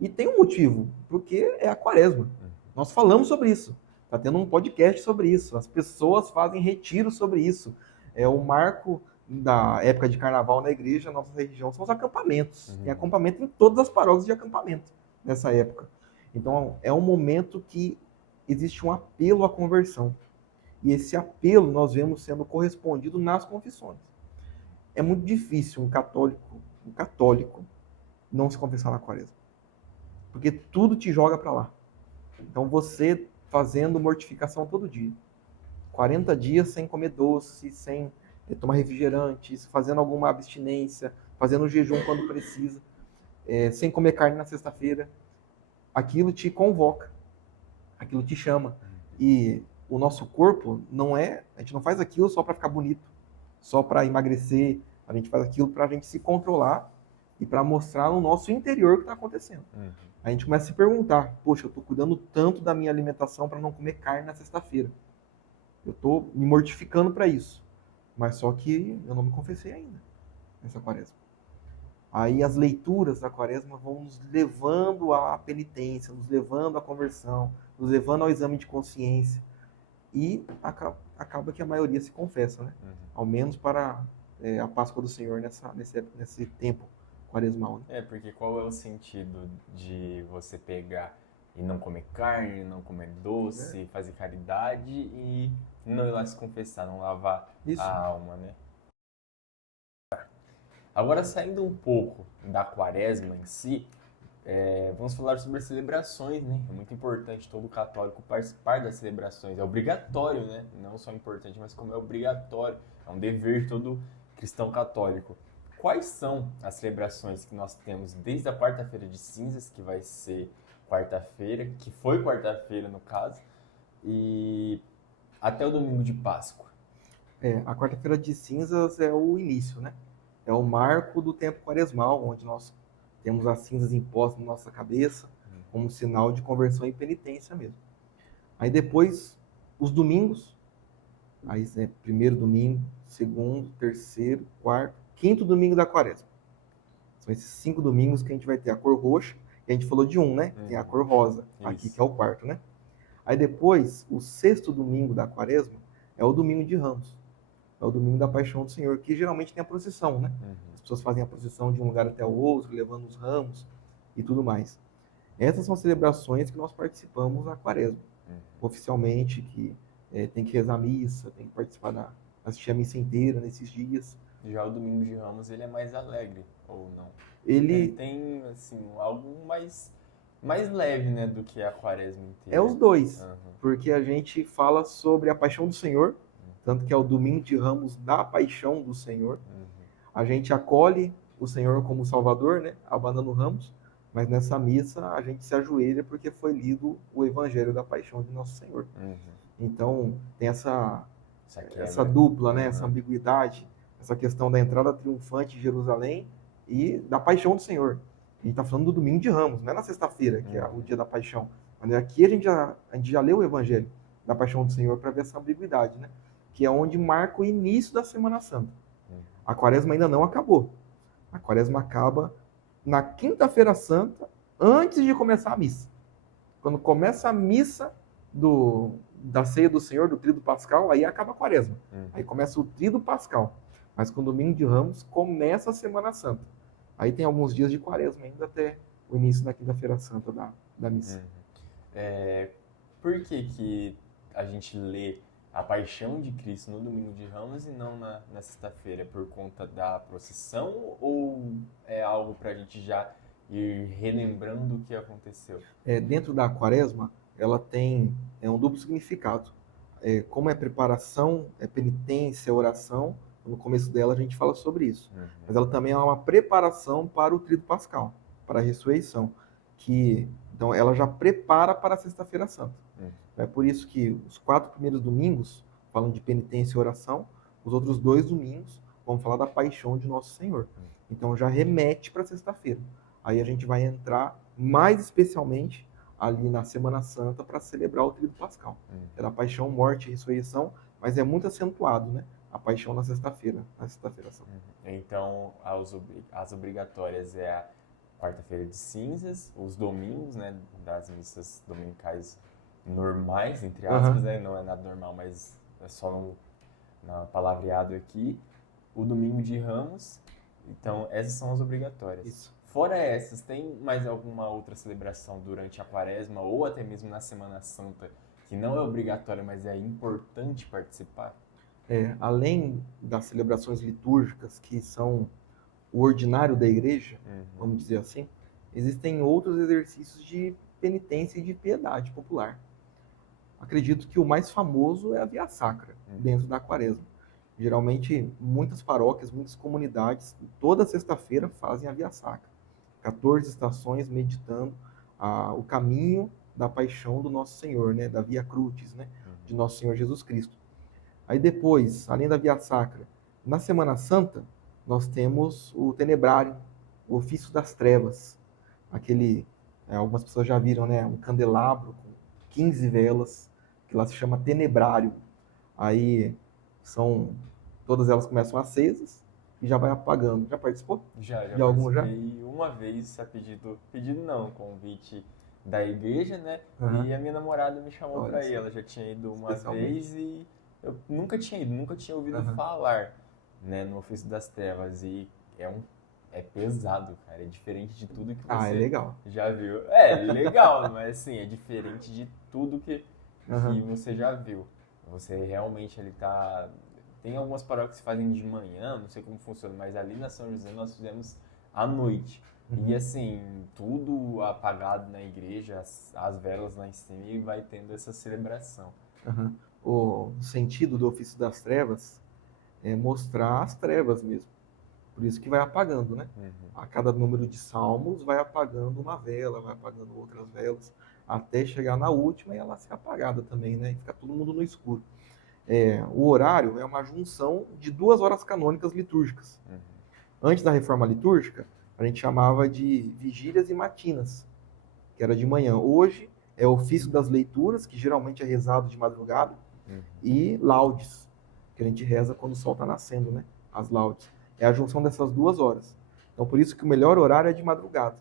E tem um motivo, porque é a quaresma. Nós falamos sobre isso. Está tendo um podcast sobre isso. As pessoas fazem retiro sobre isso. É o marco da época de carnaval na igreja, na nossa região, são os acampamentos. Tem acampamento em todas as paróquias de acampamento nessa época. Então, é um momento que existe um apelo à conversão. E esse apelo nós vemos sendo correspondido nas confissões. É muito difícil um católico não se confessar na quaresma. Porque tudo te joga para lá. Então, você fazendo mortificação todo dia. 40 dias sem comer doce, sem tomar refrigerantes, fazendo alguma abstinência, fazendo jejum quando precisa, sem comer carne na sexta-feira. Aquilo te convoca, aquilo te chama. E o nosso corpo a gente não faz aquilo só para ficar bonito, só para emagrecer, a gente faz aquilo para a gente se controlar e para mostrar no nosso interior o que está acontecendo. A gente começa a se perguntar, poxa, eu estou cuidando tanto da minha alimentação para não comer carne na sexta-feira. Eu estou me mortificando para isso. Mas só que eu não me confessei ainda nessa quaresma. Aí as leituras da quaresma vão nos levando à penitência, nos levando à conversão, nos levando ao exame de consciência. E acaba que a maioria se confessa, né? Ao menos para a Páscoa do Senhor nesse tempo quaresmal. Né? Porque qual é o sentido de você pegar e não comer carne, não comer doce, fazer caridade e não ir lá se confessar, não lavar a alma, né? Agora, saindo um pouco da quaresma em si, vamos falar sobre as celebrações, né? É muito importante todo católico participar das celebrações. É obrigatório, né? Não só importante, mas como é obrigatório. É um dever de todo cristão católico. Quais são as celebrações que nós temos desde a quarta-feira de cinzas, que vai ser quarta-feira, que foi quarta-feira no caso, e até o domingo de Páscoa? A quarta-feira de cinzas é o início, né? É o marco do tempo quaresmal, onde nós temos as cinzas impostas na nossa cabeça, como sinal de conversão e penitência mesmo. Aí depois, os domingos, aí primeiro domingo, segundo, terceiro, quarto, quinto domingo da quaresma. São esses 5 domingos que a gente vai ter a cor roxa, e a gente falou de um, né? Tem a cor rosa, aqui que é o quarto, né? Aí depois, o sexto domingo da quaresma é o domingo de Ramos. É o domingo da Paixão do Senhor, que geralmente tem a procissão, né? As pessoas fazem a procissão de um lugar até o outro, levando os ramos e tudo mais. Essas são celebrações que nós participamos na quaresma. Oficialmente, que tem que rezar a missa, tem que participar assistir a missa inteira nesses dias. Já o domingo de Ramos, ele é mais alegre, ou não? Ele tem, assim, algo mais leve, né, do que a quaresma inteira. É os dois, porque a gente fala sobre a Paixão do Senhor, tanto que é o domingo de Ramos da Paixão do Senhor. A gente acolhe o Senhor como Salvador, né, abanando Ramos, mas nessa missa a gente se ajoelha porque foi lido o Evangelho da Paixão de Nosso Senhor. Então tem essa dupla, né, essa ambiguidade, essa questão da entrada triunfante de Jerusalém e da Paixão do Senhor. A gente está falando do domingo de Ramos, não é na sexta-feira, que é o dia da paixão. Mas aqui a gente já leu o Evangelho da Paixão do Senhor para ver essa ambiguidade, né? Que é onde marca o início da Semana Santa. A quaresma ainda não acabou. A quaresma acaba na quinta-feira santa, antes de começar a missa. Quando começa a missa da ceia do Senhor, do tríduo pascal, aí acaba a quaresma. Aí começa o tríduo pascal. Mas com o domingo de Ramos começa a Semana Santa. Aí tem alguns dias de quaresma ainda até o início da quinta-feira santa da missa. Por que a gente lê a paixão de Cristo no domingo de Ramos e não na sexta-feira? É por conta da procissão ou é algo para a gente já ir relembrando o que aconteceu? Dentro da quaresma, ela tem um duplo significado. Como é preparação, é penitência, oração, no começo dela a gente fala sobre isso. Mas ela também é uma preparação para o Tríduo Pascal, para a ressurreição, então ela já prepara para a Sexta-feira Santa. É por isso que os 4 primeiros domingos falam de penitência e oração, os outros 2 domingos vão falar da paixão de Nosso Senhor. Então já remete para a sexta-feira. Aí a gente vai entrar mais especialmente ali na Semana Santa para celebrar o Tríduo Pascal. É da paixão, morte e ressurreição, mas é muito acentuado, né? A paixão na Sexta-feira Santa. Então, as obrigatórias é a quarta-feira de cinzas, os domingos, né, das missas dominicais normais, entre aspas, né? Não é nada normal, mas é só no palavreado aqui. O domingo de Ramos, então essas são as obrigatórias. Isso. Fora essas, tem mais alguma outra celebração durante a quaresma ou até mesmo na Semana Santa que não é obrigatória, mas é importante participar? Além das celebrações litúrgicas, que são o ordinário da igreja, vamos dizer assim, existem outros exercícios de penitência e de piedade popular. Acredito que o mais famoso é a Via Sacra, dentro da quaresma. Geralmente, muitas paróquias, muitas comunidades, toda sexta-feira fazem a Via Sacra. 14 estações meditando o caminho da paixão do Nosso Senhor, né? Da Via Crucis, né? De Nosso Senhor Jesus Cristo. Aí depois, além da Via Sacra, na Semana Santa, nós temos o Tenebrário, o Ofício das Trevas. Algumas pessoas já viram, né? Um candelabro com 15 velas, que lá se chama Tenebrário. Aí todas elas começam acesas e já vai apagando. Já participou? Já de algum já? Uma vez a pedido não, convite da igreja, né? E a minha namorada me chamou para ir. Ela já tinha ido uma vez e eu nunca tinha ido, nunca tinha ouvido falar, né, no Ofício das Trevas. E é pesado, cara. É diferente de tudo que você legal. já viu. É legal, mas assim, é diferente de tudo que você já viu. Você realmente tem algumas paróquias que fazem de manhã, não sei como funciona, mas ali na São José nós fizemos à noite. E assim, tudo apagado na igreja, as velas lá em cima, e vai tendo essa celebração. O sentido do Ofício das Trevas é mostrar as trevas mesmo. Por isso que vai apagando, né? A cada número de salmos vai apagando uma vela, vai apagando outras velas, até chegar na última e ela ser apagada também, né? E fica todo mundo no escuro. O horário é uma junção de 2 horas canônicas litúrgicas. Antes da reforma litúrgica, a gente chamava de vigílias e matinas, que era de manhã. Hoje é o ofício das leituras, que geralmente é rezado de madrugada, e laudes, que a gente reza quando o sol está nascendo, né? As laudes. É a junção dessas 2 horas. Então, por isso que o melhor horário é de madrugada.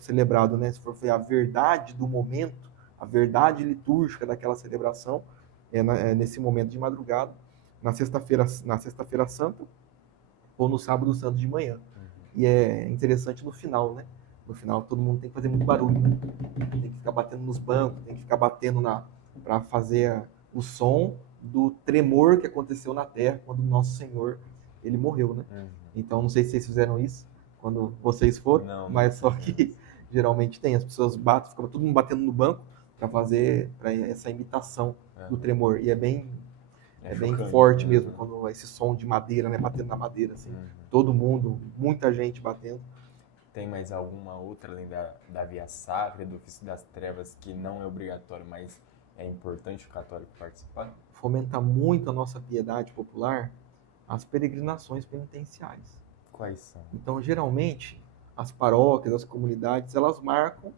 Celebrado, né? Se for a verdade do momento, a verdade litúrgica daquela celebração, nesse momento de madrugada, na sexta-feira santa ou no sábado santo de manhã. E é interessante no final, né? No final todo mundo tem que fazer muito barulho, né? Tem que ficar batendo nos bancos, tem que ficar batendo para fazer o som do tremor que aconteceu na terra quando o Nosso Senhor ele morreu, né? Então não sei se vocês fizeram isso quando vocês foram, mas só que geralmente tem, as pessoas batem, fica todo mundo batendo no banco para fazer essa imitação do tremor. E é bem forte mesmo, quando esse som de madeira, né, batendo na madeira, assim. Todo mundo, muita gente batendo. Tem mais alguma outra, além da Via Sacra, do Ofício das Trevas, que não é obrigatório, mas é importante o católico participar? Fomenta muito a nossa piedade popular as peregrinações penitenciais. Quais são? Então, geralmente, as paróquias, as comunidades, elas marcam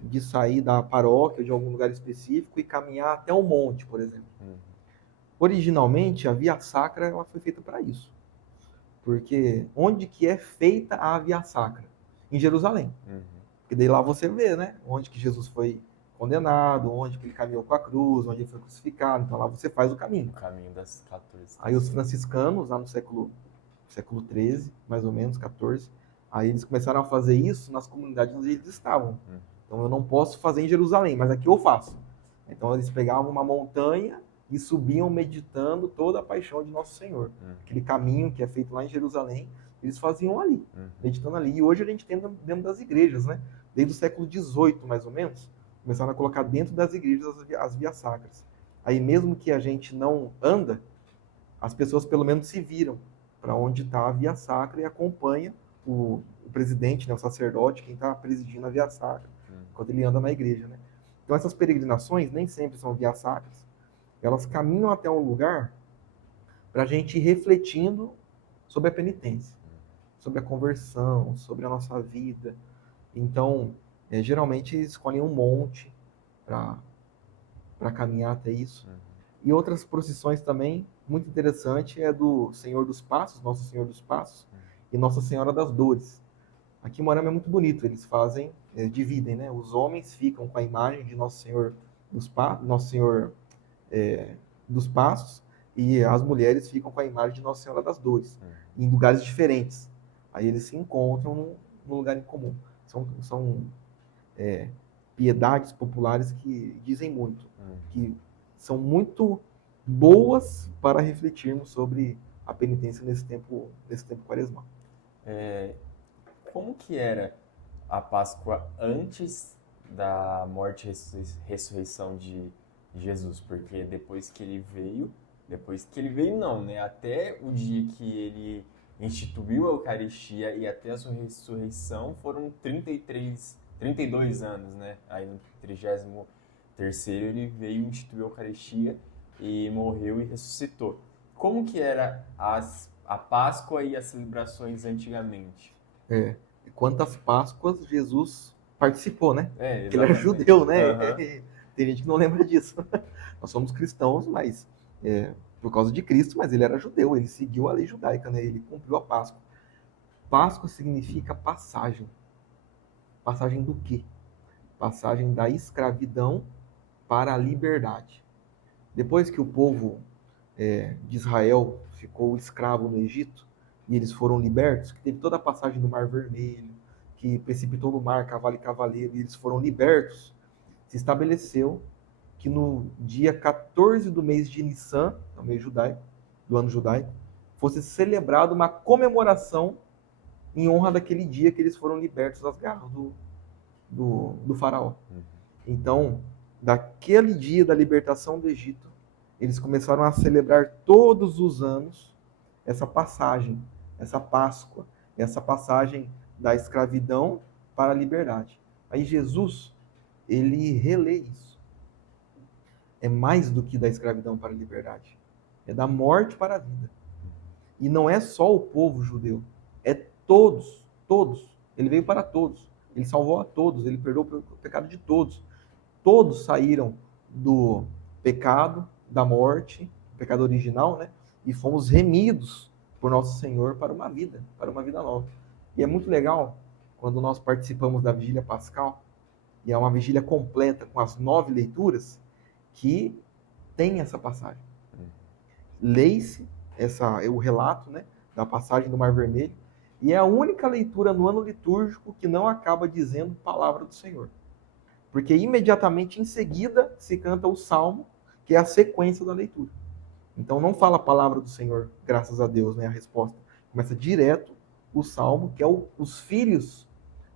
de sair da paróquia, de algum lugar específico, e caminhar até um monte, por exemplo. Originalmente, a Via Sacra ela foi feita para isso. Porque onde que é feita a Via Sacra? Em Jerusalém. Porque daí lá você vê, né? Onde que Jesus foi condenado, onde que ele caminhou com a cruz, onde ele foi crucificado. Então lá você faz o caminho. O caminho das 14. Aí os franciscanos, lá no século XIII, mais ou menos, 14, aí eles começaram a fazer isso nas comunidades onde eles estavam. Então eu não posso fazer em Jerusalém, mas aqui eu faço. Então eles pegavam uma montanha e subiam meditando toda a paixão de Nosso Senhor. Aquele caminho que é feito lá em Jerusalém, eles faziam ali, meditando ali. E hoje a gente tem dentro das igrejas, né? Desde o século XVIII, mais ou menos, começaram a colocar dentro das igrejas as vias sacras. Aí mesmo que a gente não anda, as pessoas pelo menos se viram para onde está a via sacra e acompanha o presidente, né, o sacerdote, quem está presidindo a via sacra, quando ele anda na igreja, né? Então essas peregrinações nem sempre são vias sacras, elas caminham até um lugar para a gente ir refletindo sobre a penitência, sobre a conversão, sobre a nossa vida. Então, geralmente escolhem um monte para caminhar até isso. E outras procissões também, muito interessante, é do Senhor dos Passos, Nosso Senhor dos Passos, e Nossa Senhora das Dores. Aqui em Moarama é muito bonito, eles fazem, dividem, né? Os homens ficam com a imagem de Nosso Senhor dos Passos, e as mulheres ficam com a imagem de Nossa Senhora das Dores, em lugares diferentes. Aí eles se encontram num lugar em comum. São piedades populares que dizem muito, que são muito boas para refletirmos sobre a penitência nesse tempo quaresmal. Como que era a Páscoa antes da morte e ressurreição de Jesus? Porque depois que ele veio não, né? Até o dia que ele instituiu a Eucaristia e até a sua ressurreição foram 32 anos, né? Aí no 33º ele veio instituir a Eucaristia e morreu e ressuscitou. Como que era a Páscoa e as celebrações antigamente? Quantas Páscoas Jesus participou, né? Porque ele era Exatamente. judeu, né? Tem gente que não lembra disso. Nós somos cristãos, mas por causa de Cristo, mas ele era judeu, ele seguiu a lei judaica, né? Ele cumpriu a Páscoa. Páscoa significa passagem. Passagem do quê? Passagem da escravidão para a liberdade. Depois que o povo de Israel ficou escravo no Egito, e eles foram libertos, que teve toda a passagem do Mar Vermelho, que precipitou no mar cavalo e cavaleiro, e eles foram libertos, se estabeleceu que no dia 14 do mês de Nissan, no mês judaico, do ano judaico, fosse celebrada uma comemoração em honra daquele dia que eles foram libertos das garras do faraó. Então, daquele dia da libertação do Egito, eles começaram a celebrar todos os anos essa passagem, essa Páscoa, essa passagem da escravidão para a liberdade. Aí Jesus, ele relê isso. É mais do que da escravidão para a liberdade. É da morte para a vida. E não é só o povo judeu, é todos. Ele veio para todos. Ele salvou a todos, ele perdoou o pecado de todos. Todos saíram do pecado, da morte, o pecado original, né? E fomos remidos por nosso Senhor para uma vida nova. E é muito legal quando nós participamos da Vigília Pascal, e é uma vigília completa com as 9 leituras, que tem essa passagem. Leia-se o relato, né, da passagem do Mar Vermelho, e é a única leitura no ano litúrgico que não acaba dizendo palavra do Senhor. Porque imediatamente em seguida se canta o Salmo, que é a sequência da leitura. Então não fala a palavra do Senhor, graças a Deus, né? A resposta começa direto o Salmo, que é os filhos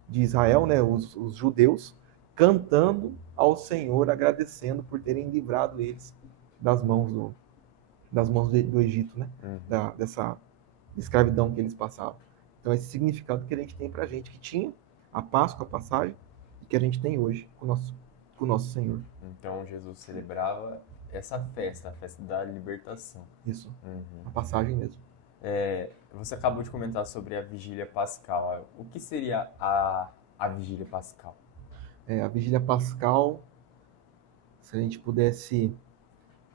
de Israel, né? Os judeus, cantando ao Senhor, agradecendo por terem livrado eles das mãos do Egito, né? Dessa escravidão que eles passavam. Então esse significado que a gente tem pra gente, que tinha a Páscoa, a passagem, e que a gente tem hoje com o nosso Senhor. Então Jesus celebrava essa festa, a festa da libertação. Isso, a passagem mesmo. Você acabou de comentar sobre a Vigília Pascal. O que seria a Vigília Pascal? A Vigília Pascal, se a gente pudesse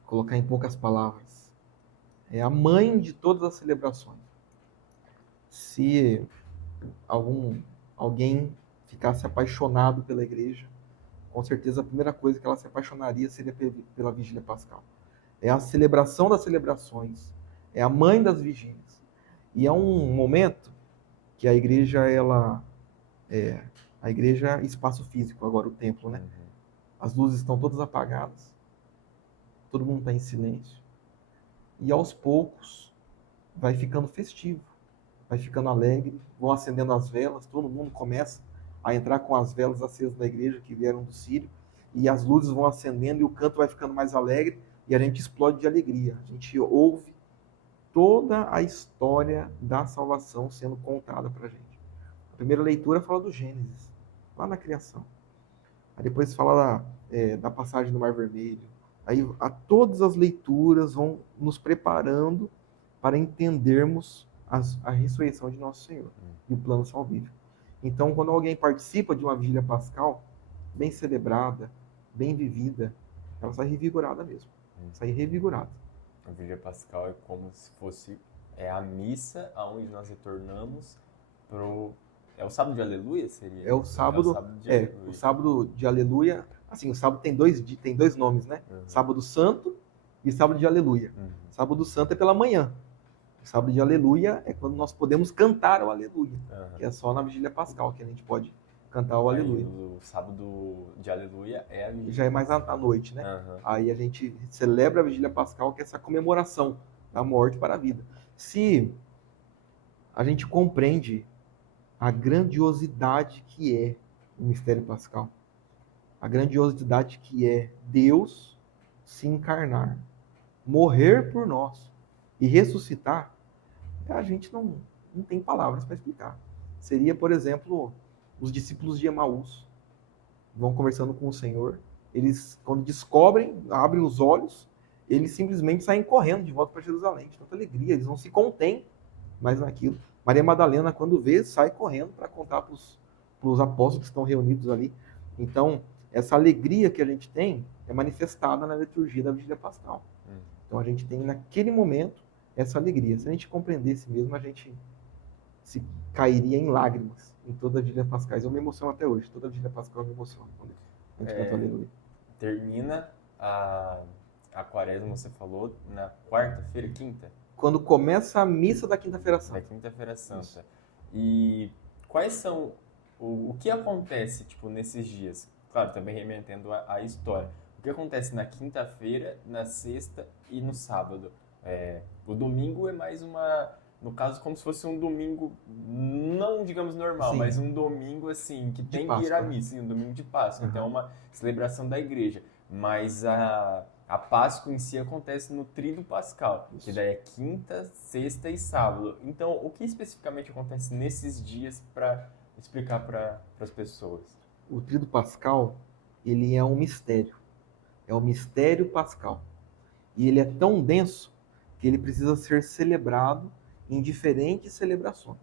colocar em poucas palavras, é a mãe de todas as celebrações. Se alguém ficasse apaixonado pela igreja, com certeza a primeira coisa que ela se apaixonaria seria pela Vigília Pascal. É a celebração das celebrações, é a mãe das vigílias. E é um momento que a igreja é espaço físico, agora o templo, né? As luzes estão todas apagadas, todo mundo está em silêncio. E aos poucos vai ficando festivo, vai ficando alegre, vão acendendo as velas, todo mundo começa a entrar com as velas acesas na igreja que vieram do Sírio, e as luzes vão acendendo e o canto vai ficando mais alegre e a gente explode de alegria. A gente ouve toda a história da salvação sendo contada para a gente. A primeira leitura fala do Gênesis, lá na criação. Aí depois fala da passagem do Mar Vermelho. Aí todas as leituras vão nos preparando para entendermos a ressurreição de Nosso Senhor e o plano salvífico. Então, quando alguém participa de uma vigília pascal, bem celebrada, bem vivida, ela sai revigorada mesmo. Sai revigorada. A vigília pascal é como se fosse a missa aonde nós retornamos pro... É o sábado de Aleluia, seria? É o sábado, o sábado de Aleluia. Assim, o sábado tem dois nomes, né? Uhum. Sábado Santo e sábado de Aleluia. Uhum. Sábado Santo é pela manhã. O sábado de Aleluia é quando nós podemos cantar o Aleluia, que é só na vigília pascal que a gente pode cantar o Aleluia. O sábado de Aleluia é a vigília. Já é mais à noite, né? Uhum. Aí a gente celebra a vigília pascal, que é essa comemoração da morte para a vida. Se a gente compreende a grandiosidade que é o mistério pascal, a grandiosidade que é Deus se encarnar, morrer por nós e ressuscitar, a gente não tem palavras para explicar. Seria, por exemplo, os discípulos de Emaús vão conversando com o Senhor, eles, quando descobrem, abrem os olhos, eles simplesmente saem correndo de volta para Jerusalém, de tanta alegria, eles não se contêm mais naquilo. Maria Madalena, quando vê, sai correndo para contar para os apóstolos que estão reunidos ali. Então, essa alegria que a gente tem é manifestada na liturgia da vigília pascal. Então, a gente tem naquele momento essa alegria. Se a gente compreendesse mesmo, a gente se cairia em lágrimas em toda a vigília pascal. Eu me emociono até hoje. Toda a vigília pascal eu me emociono quando a gente canta aleluia. Termina a quaresma, você falou, na quarta-feira, quinta? Quando começa a missa da Quinta-feira Santa. Da Quinta-feira Santa. Isso. E quais são... O que acontece, tipo, nesses dias? Claro, também remetendo a história. O que acontece na quinta-feira, na sexta e no sábado? O domingo é mais uma... No caso, como se fosse um domingo, não, digamos, normal, sim, mas um domingo, assim, que tem que ir à missa, um domingo de Páscoa. Uhum. Então, é uma celebração da igreja. Mas a Páscoa em si acontece no Tríduo Pascal, que daí é quinta, sexta e sábado. Então, o que especificamente acontece nesses dias para explicar para as pessoas? O Tríduo Pascal, ele é um mistério. É o mistério pascal. E ele é tão denso que ele precisa ser celebrado em diferentes celebrações.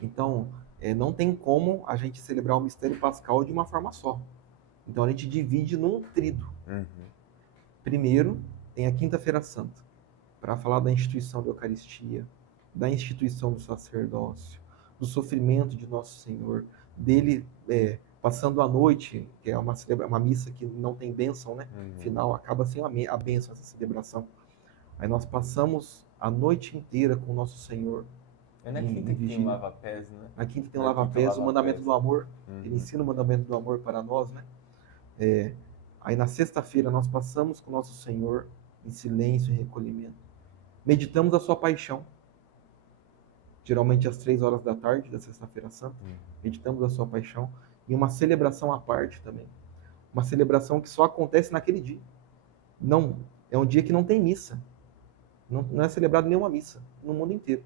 Então, não tem como a gente celebrar o mistério pascal de uma forma só. Então, a gente divide num tríduo. Uhum. Primeiro, tem a Quinta-feira Santa, para falar da instituição da Eucaristia, da instituição do sacerdócio, do sofrimento de Nosso Senhor, dele passando a noite, que é uma missa que não tem bênção, né? Uhum. Final, acaba sem a bênção essa celebração. Aí nós passamos a noite inteira com o Nosso Senhor. É na quinta que tem o lava-pés, né? Na quinta tem o lava-pés, o mandamento do amor. Uhum. Ele ensina o mandamento do amor para nós, né? Aí na sexta-feira nós passamos com o Nosso Senhor em silêncio e recolhimento. Meditamos a sua paixão. Geralmente às 3 horas da tarde da sexta-feira santa. Meditamos a sua paixão. E uma celebração à parte também. Uma celebração que só acontece naquele dia. Não, é um dia que não tem missa. Não é celebrado nenhuma missa no mundo inteiro.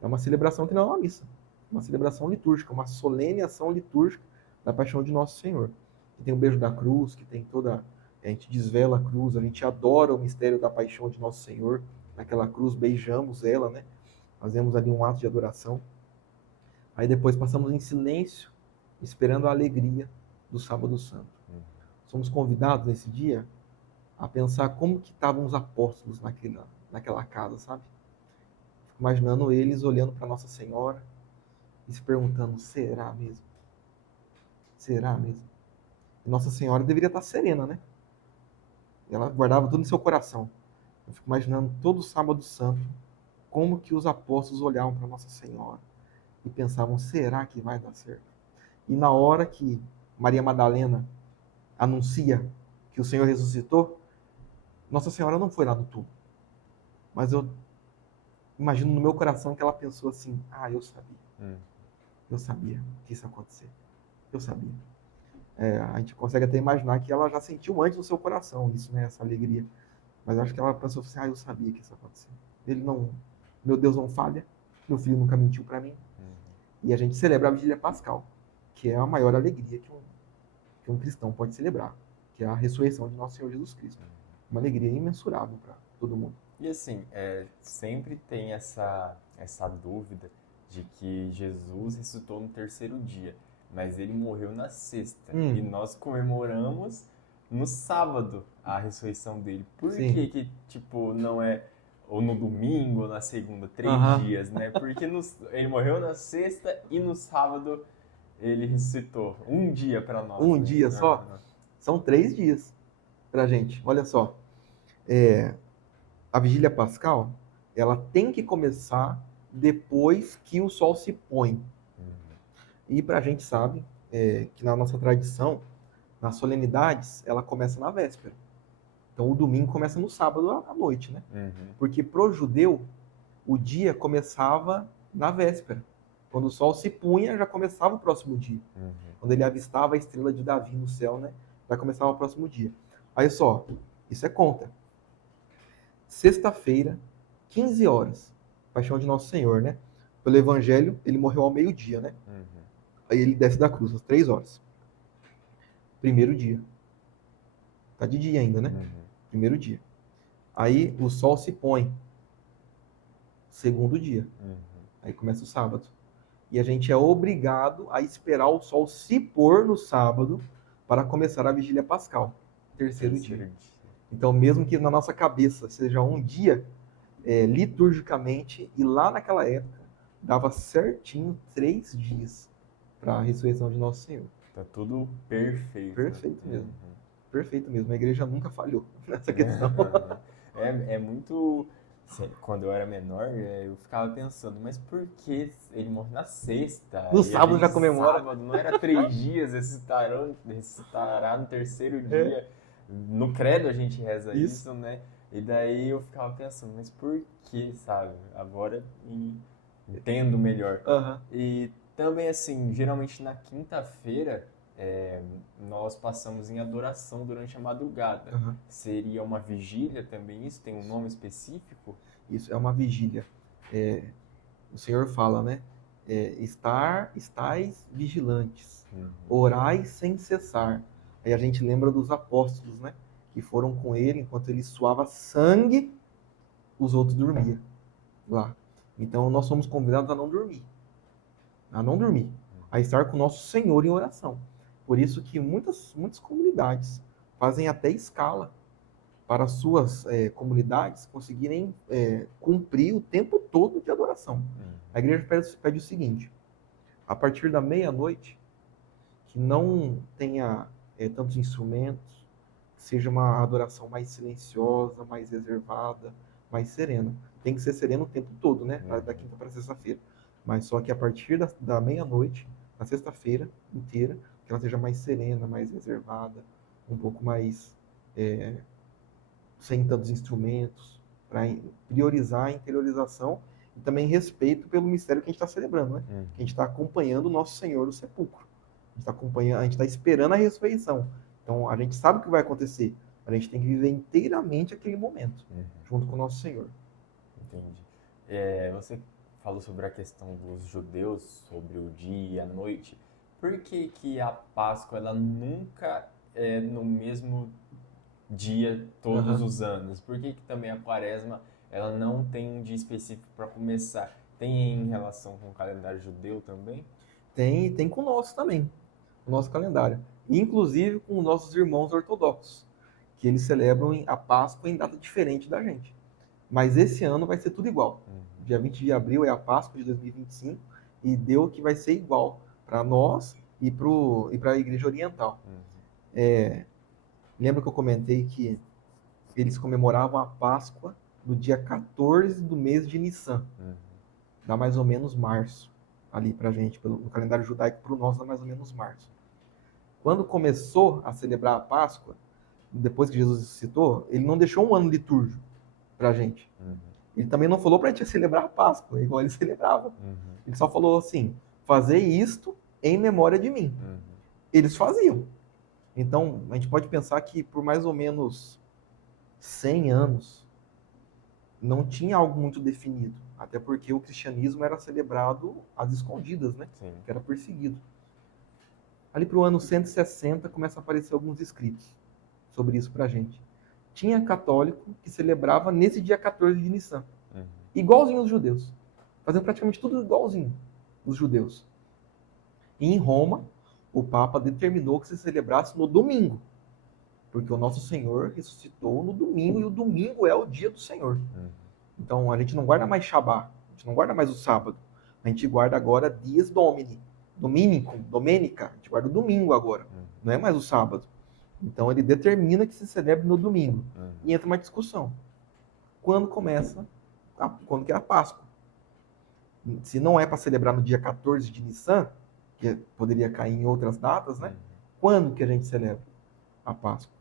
É uma celebração que não é uma missa. Uma celebração litúrgica, uma solene ação litúrgica da paixão de Nosso Senhor. Que tem o beijo da cruz, que tem toda... A gente desvela a cruz, a gente adora o mistério da paixão de Nosso Senhor. Naquela cruz beijamos ela, né? Fazemos ali um ato de adoração. Aí depois passamos em silêncio, esperando a alegria do Sábado Santo. Somos convidados nesse dia a pensar como que estavam os apóstolos naquela casa, sabe? Fico imaginando eles olhando para Nossa Senhora e se perguntando, será mesmo? Será mesmo? E Nossa Senhora deveria estar serena, né? Ela guardava tudo em seu coração. Eu fico imaginando todo Sábado Santo, como que os apóstolos olhavam para Nossa Senhora e pensavam, será que vai dar certo? E na hora que Maria Madalena anuncia que o Senhor ressuscitou, Nossa Senhora não foi lá no túmulo, mas eu imagino no meu coração que ela pensou assim: ah, eu sabia que isso ia acontecer, eu sabia. A gente consegue até imaginar que ela já sentiu antes no seu coração isso, né, essa alegria. Mas acho que ela pensou assim: ah, eu sabia que isso ia acontecer. Ele não, meu Deus não falha, meu filho nunca mentiu para mim. E a gente celebra a Vigília Pascal, que é a maior alegria que um cristão pode celebrar, que é a ressurreição de nosso Senhor Jesus Cristo. Uma alegria imensurável para todo mundo. E assim, sempre tem essa dúvida de que Jesus ressuscitou no terceiro dia, mas ele morreu na sexta. E nós comemoramos no sábado a ressurreição dele. Por Sim. que, tipo, não é ou no domingo ou na segunda, 3 dias, né? Porque ele morreu na sexta e no sábado ele ressuscitou. Um dia para nós, Um né? dia só? São 3 dias pra gente. Olha só, a Vigília Pascal, ela tem que começar depois que o sol se põe. E pra gente sabe que na nossa tradição, nas solenidades, ela começa na véspera. Então o domingo começa no sábado à noite, né? Porque pro judeu, o dia começava na véspera. Quando o sol se punha, já começava o próximo dia. Quando ele avistava a estrela de Davi no céu, né? Já começava o próximo dia. Aí só, isso é conta. Sexta-feira, 15 horas. Paixão de Nosso Senhor, né? Pelo Evangelho, ele morreu ao meio-dia, né? Aí ele desce da cruz às 3 horas. Primeiro dia. Tá de dia ainda, né? Primeiro dia. Aí o sol se põe. Segundo dia. Aí começa o sábado. E a gente é obrigado a esperar o sol se pôr no sábado para começar a Vigília Pascal. Terceiro dia. Então, mesmo que na nossa cabeça seja um dia, liturgicamente, e lá naquela época, dava certinho 3 dias para a ressurreição de Nosso Senhor. Tá tudo perfeito. Perfeito mesmo. Perfeito mesmo. A igreja nunca falhou nessa questão. É muito... Quando eu era menor, eu ficava pensando, mas por que ele morre na sexta? No sábado já comemora. Sábado, não era 3 dias, ressuscitará no terceiro dia. No credo a gente reza isso, né? E daí eu ficava pensando, mas por que, sabe? Agora entendo melhor. E também, assim, geralmente na quinta-feira, nós passamos em adoração durante a madrugada. Seria uma vigília também isso? Tem um nome específico? Isso, é uma vigília. O Senhor fala, né? Estais vigilantes, orai sem cessar. Aí a gente lembra dos apóstolos, né? Que foram com ele, enquanto ele suava sangue, os outros dormiam lá. Então nós somos convidados a não dormir. A estar com o nosso Senhor em oração. Por isso que muitas comunidades fazem até escala para as suas comunidades conseguirem cumprir o tempo todo de adoração. A igreja pede o seguinte: a partir da meia-noite, que não tenha tantos instrumentos, que seja uma adoração mais silenciosa, mais reservada, mais serena. Tem que ser sereno o tempo todo, né? Da quinta para sexta-feira. Mas só que a partir da meia-noite, na sexta-feira inteira, que ela seja mais serena, mais reservada, um pouco mais sem tantos instrumentos, para priorizar a interiorização e também respeito pelo mistério que a gente está celebrando, né? A gente está acompanhando o nosso Senhor do sepulcro. A gente está esperando a ressurreição. Então, a gente sabe o que vai acontecer. A gente tem que viver inteiramente aquele momento, junto com o nosso Senhor. Entendi. Você falou sobre a questão dos judeus, sobre o dia e a noite. Por que a Páscoa ela nunca é no mesmo dia todos os anos? Por que também a Quaresma ela não tem um dia específico para começar? Tem em relação com o calendário judeu também? Tem com o nosso também, o nosso calendário. Inclusive com os nossos irmãos ortodoxos, que eles celebram a Páscoa em data diferente da gente. Mas esse ano vai ser tudo igual. Dia 20 de abril é a Páscoa de 2025 e deu que vai ser igual para nós e para a Igreja Oriental. Lembra que eu comentei que eles comemoravam a Páscoa no dia 14 do mês de Nissan. Dá mais ou menos março ali pra gente, no calendário judaico, para o nosso dá mais ou menos março. Quando começou a celebrar a Páscoa, depois que Jesus ressuscitou, ele não deixou um ano litúrgico pra gente. Ele também não falou pra gente celebrar a Páscoa, igual ele celebrava. Ele só falou assim, fazer isto em memória de mim. Eles faziam. Então, a gente pode pensar que por mais ou menos 100 anos, não tinha algo muito definido. Até porque o cristianismo era celebrado às escondidas, né? Sim. Que era perseguido. Ali para o ano 160, começam a aparecer alguns escritos sobre isso pra gente. Tinha católico que celebrava nesse dia 14 de Nissan. Igualzinho os judeus. Fazendo praticamente tudo igualzinho os judeus. E em Roma, o Papa determinou que se celebrasse no domingo. Porque o nosso Senhor ressuscitou no domingo, e o domingo é o dia do Senhor. Então, a gente não guarda mais Shabá, a gente não guarda mais o sábado. A gente guarda agora dias Domini, Dominicum, Domenica. A gente guarda o domingo agora, não é mais o sábado. Então, ele determina que se celebre no domingo. E entra uma discussão. Quando que é a Páscoa? Se não é para celebrar no dia 14 de Nissan, que poderia cair em outras datas, né? Quando que a gente celebra a Páscoa?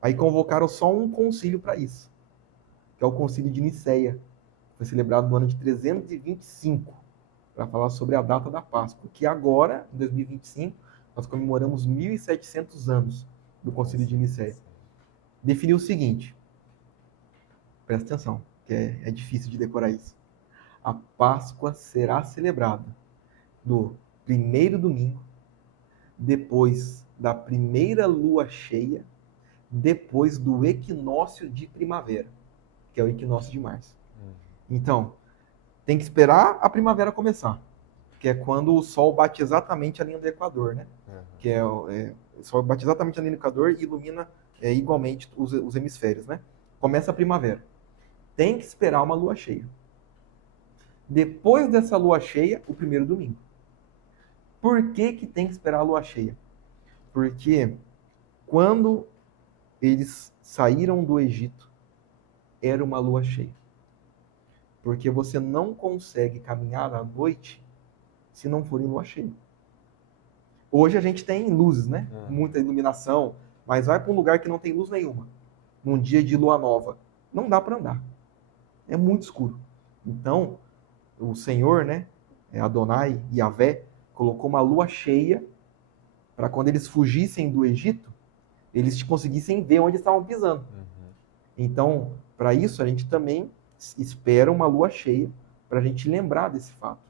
Aí convocaram só um concílio para isso, que é o concílio de Nicéia. Foi celebrado no ano de 325, para falar sobre a data da Páscoa, que agora, em 2025, nós comemoramos 1.700 anos do concílio de Nicéia. Definiu o seguinte, presta atenção, que é difícil de decorar isso. A Páscoa será celebrada no primeiro domingo, depois da primeira lua cheia, depois do equinócio de primavera, que é o equinócio de março. Então, tem que esperar a primavera começar, que é quando o sol bate exatamente a linha do Equador, né? Que o sol bate exatamente a linha do Equador e ilumina igualmente os hemisférios, né? Começa a primavera. Tem que esperar uma lua cheia. Depois dessa lua cheia, o primeiro domingo. Por que que tem que esperar a lua cheia? Porque quando eles saíram do Egito, era uma lua cheia. Porque você não consegue caminhar à noite se não for em lua cheia. Hoje a gente tem luzes, né? Muita iluminação, mas vai para um lugar que não tem luz nenhuma, num dia de lua nova. Não dá para andar. É muito escuro. Então, o Senhor, né? Adonai, Yahvé, colocou uma lua cheia para quando eles fugissem do Egito, eles conseguissem ver onde estavam pisando. Então, para isso, a gente também espera uma lua cheia para a gente lembrar desse fato.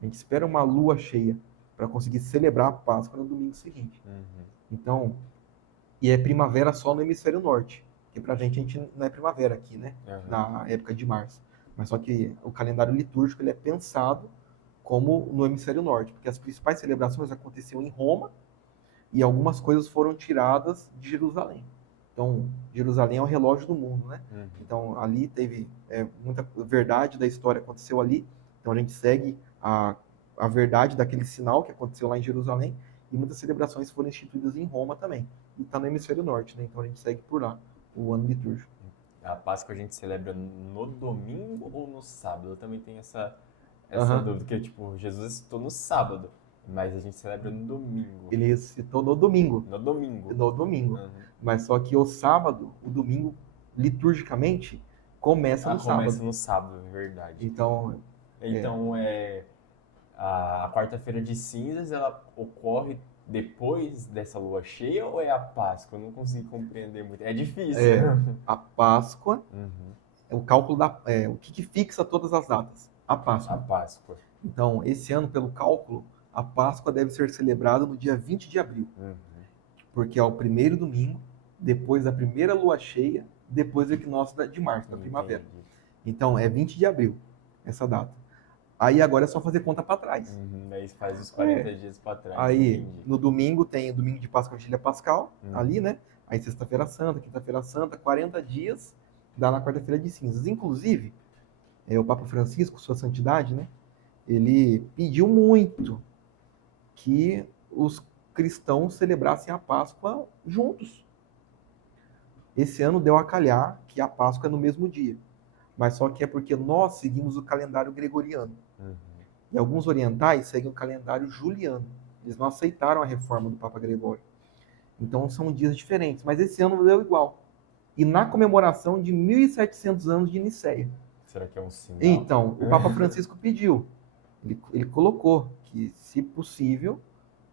A gente espera uma lua cheia para conseguir celebrar a Páscoa no domingo seguinte. Então, e é primavera só no hemisfério norte, que para a gente não é primavera aqui, né? Na época de março. Mas só que o calendário litúrgico ele é pensado como no hemisfério norte, porque as principais celebrações aconteciam em Roma e algumas coisas foram tiradas de Jerusalém. Então, Jerusalém é o relógio do mundo, né? Então, ali teve muita verdade da história aconteceu ali. Então, a gente segue a verdade daquele sinal que aconteceu lá em Jerusalém e muitas celebrações foram instituídas em Roma também. E está no hemisfério norte, né? Então, a gente segue por lá o ano litúrgico. A Páscoa a gente celebra no domingo ou no sábado? Eu também tenho essa dúvida, porque, tipo, Jesus ressuscitou no sábado, mas a gente celebra no domingo. Ele ressuscitou no domingo. No domingo. No domingo. Mas só que o sábado, o domingo, liturgicamente, começa no sábado. Começa no sábado, é verdade. Então, a quarta-feira de cinzas, ela ocorre depois dessa lua cheia ou é a Páscoa? Eu não consigo compreender muito. É difícil. A Páscoa, o cálculo o que fixa todas as datas? A Páscoa. A Páscoa. Então, esse ano, pelo cálculo, a Páscoa deve ser celebrada no dia 20 de abril. Porque é o primeiro domingo, depois da primeira lua cheia, depois do equinócio de março, da primavera. Então, é 20 de abril, essa data. Aí agora é só fazer conta para trás. Aí faz os 40 dias para trás. Aí, no domingo, tem o domingo de Páscoa, Vigília Pascal, ali, né? Aí, sexta-feira santa, quinta-feira santa, 40 dias, dá na quarta-feira de cinzas. Inclusive, o Papa Francisco, sua santidade, né? Ele pediu muito que os cristãos celebrassem a Páscoa juntos. Esse ano deu a calhar que a Páscoa é no mesmo dia. Mas só que é porque nós seguimos o calendário gregoriano. E alguns orientais seguem o calendário juliano. Eles não aceitaram a reforma do Papa Gregório. Então são dias diferentes, mas esse ano deu igual. E na comemoração de 1.700 anos de Nicéia. Será que é um sinal? Então, o Papa Francisco pediu, ele colocou que, se possível,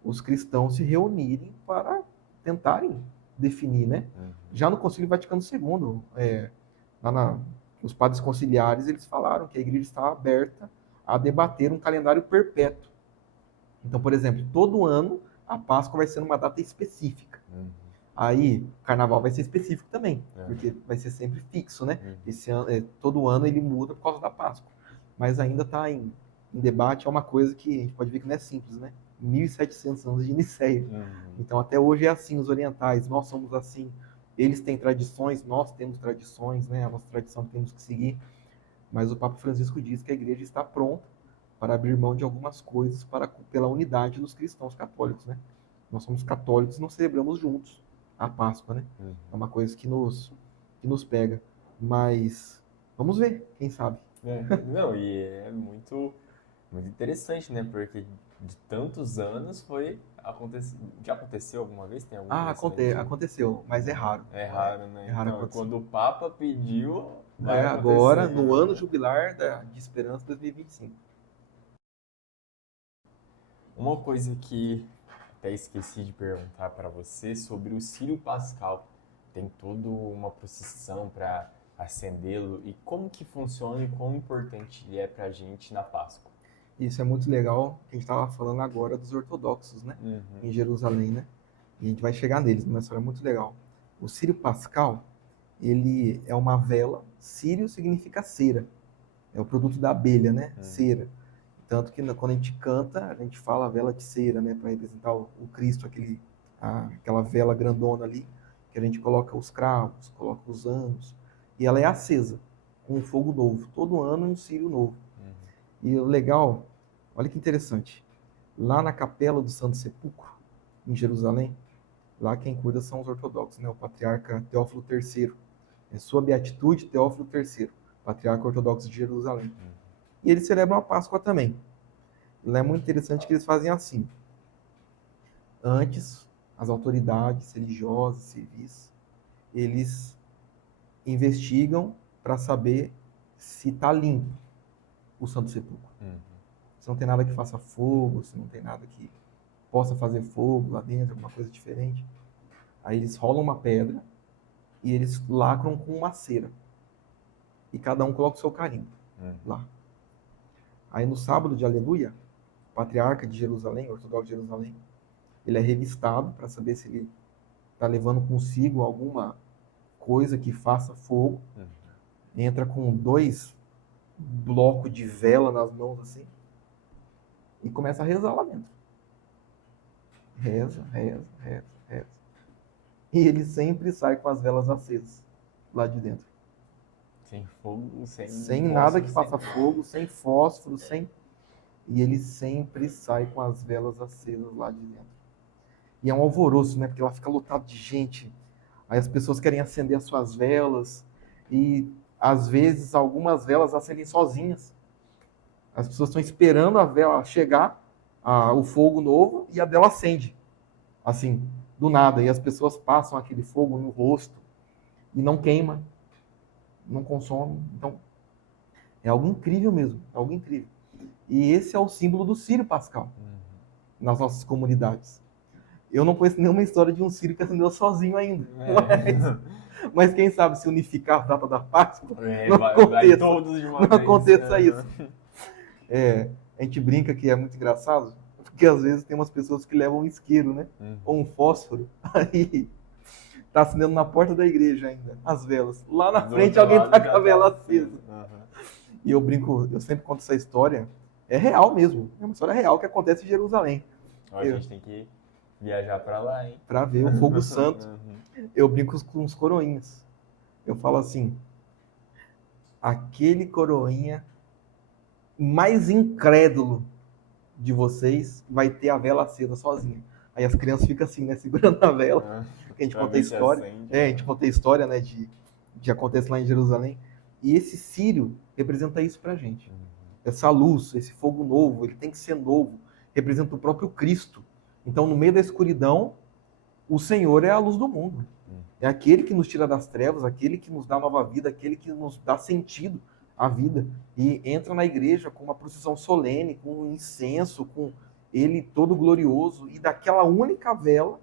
os cristãos se reunirem para tentarem definir, né? Já no Concílio Vaticano II, os padres conciliares, eles falaram que a igreja está aberta a debater um calendário perpétuo. Então, por exemplo, todo ano a Páscoa vai ser numa data específica. Aí, o Carnaval vai ser específico também, porque vai ser sempre fixo, né? Esse ano, todo ano ele muda por causa da Páscoa. Mas ainda está em debate, é uma coisa que a gente pode ver que não é simples, né? 1.700 anos de Nicéia. Então, até hoje é assim, os orientais, nós somos assim. Eles têm tradições, nós temos tradições, né? A nossa tradição temos que seguir. Mas o Papa Francisco diz que a igreja está pronta para abrir mão de algumas coisas pela unidade dos cristãos católicos, né? Nós somos católicos e não celebramos juntos a Páscoa, né? É uma coisa que nos pega. Mas vamos ver, quem sabe. Não, e é muito, muito interessante, né? Porque de tantos anos já aconteceu alguma vez? Tem alguma aconteceu, mas é raro. É raro, né? É raro então, quando o Papa pediu, vai agora, acontecer, no ano jubilar de Esperança 2025. Uma coisa que até esqueci de perguntar para você sobre o Círio Pascal. Tem toda uma procissão para acendê-lo e como que funciona e quão importante ele é para a gente na Páscoa. Isso é muito legal, que a gente estava falando agora dos ortodoxos, né? Em Jerusalém, né? E a gente vai chegar neles, mas isso é muito legal. O Círio Pascal, ele é uma vela. Círio significa cera. É o produto da abelha, né? Cera. Tanto que quando a gente canta, a gente fala vela de cera, né? Para representar o Cristo, aquela vela grandona ali, que a gente coloca os cravos, coloca os anos. E ela é acesa, com um fogo novo. Todo ano um círio novo. E o legal, olha que interessante. Lá na capela do Santo Sepulcro, em Jerusalém, lá quem cuida são os ortodoxos, né? O patriarca Teófilo III. É sua beatitude, Teófilo III, patriarca ortodoxo de Jerusalém. E eles celebram a Páscoa também. Lá é muito interessante que eles fazem assim. Antes, as autoridades religiosas, civis, eles investigam para saber se está limpo o Santo Sepulcro. Se não tem nada que faça fogo, se não tem nada que possa fazer fogo lá dentro, alguma coisa diferente. Aí eles rolam uma pedra e eles lacram com uma cera. E cada um coloca o seu carimbo lá. Aí no sábado de Aleluia, o patriarca de Jerusalém, ortodoxo de Jerusalém, ele é revistado para saber se ele está levando consigo alguma coisa que faça fogo. Entra com 2 blocos de vela nas mãos assim e começa a rezar lá dentro. Reza. E ele sempre sai com as velas acesas lá de dentro. Sem fogo, sem nada que faça fogo, sem fósforo, E ele sempre sai com as velas acesas lá de dentro. E é um alvoroço, né? Porque lá fica lotado de gente. Aí as pessoas querem acender as suas velas. E, às vezes, algumas velas acendem sozinhas. As pessoas estão esperando a vela chegar, o fogo novo, e a dela acende. Assim, do nada. E as pessoas passam aquele fogo no rosto e não queima. Não consome. Então, é algo incrível mesmo. É algo incrível. E esse é o símbolo do Círio Pascal nas nossas comunidades. Eu não conheço nenhuma história de um círio que acendeu sozinho ainda. Mas quem sabe se unificar a data da Páscoa, não aconteça isso. A gente brinca que é muito engraçado, porque às vezes tem umas pessoas que levam um isqueiro, né? Ou um fósforo. Aí tá acendendo na porta da igreja ainda, as velas. Lá na frente alguém tá com a vela acesa. E eu brinco, eu sempre conto essa história. É real mesmo. É uma história real que acontece em Jerusalém. A gente tem que viajar para lá, hein? Para ver o fogo santo. Eu brinco com os coroinhas. Eu falo assim, aquele coroinha mais incrédulo de vocês vai ter a vela acesa sozinha. Aí as crianças ficam assim, né, segurando a vela. Porque a gente conta a história. A gente conta a história, né, de acontecer lá em Jerusalém. E esse círio representa isso pra gente. Essa luz, esse fogo novo, ele tem que ser novo. Representa o próprio Cristo. Então, no meio da escuridão, O Senhor é a luz do mundo. É aquele que nos tira das trevas, aquele que nos dá nova vida, aquele que nos dá sentido à vida. E entra na igreja com uma procissão solene, com um incenso, com ele todo glorioso, e daquela única vela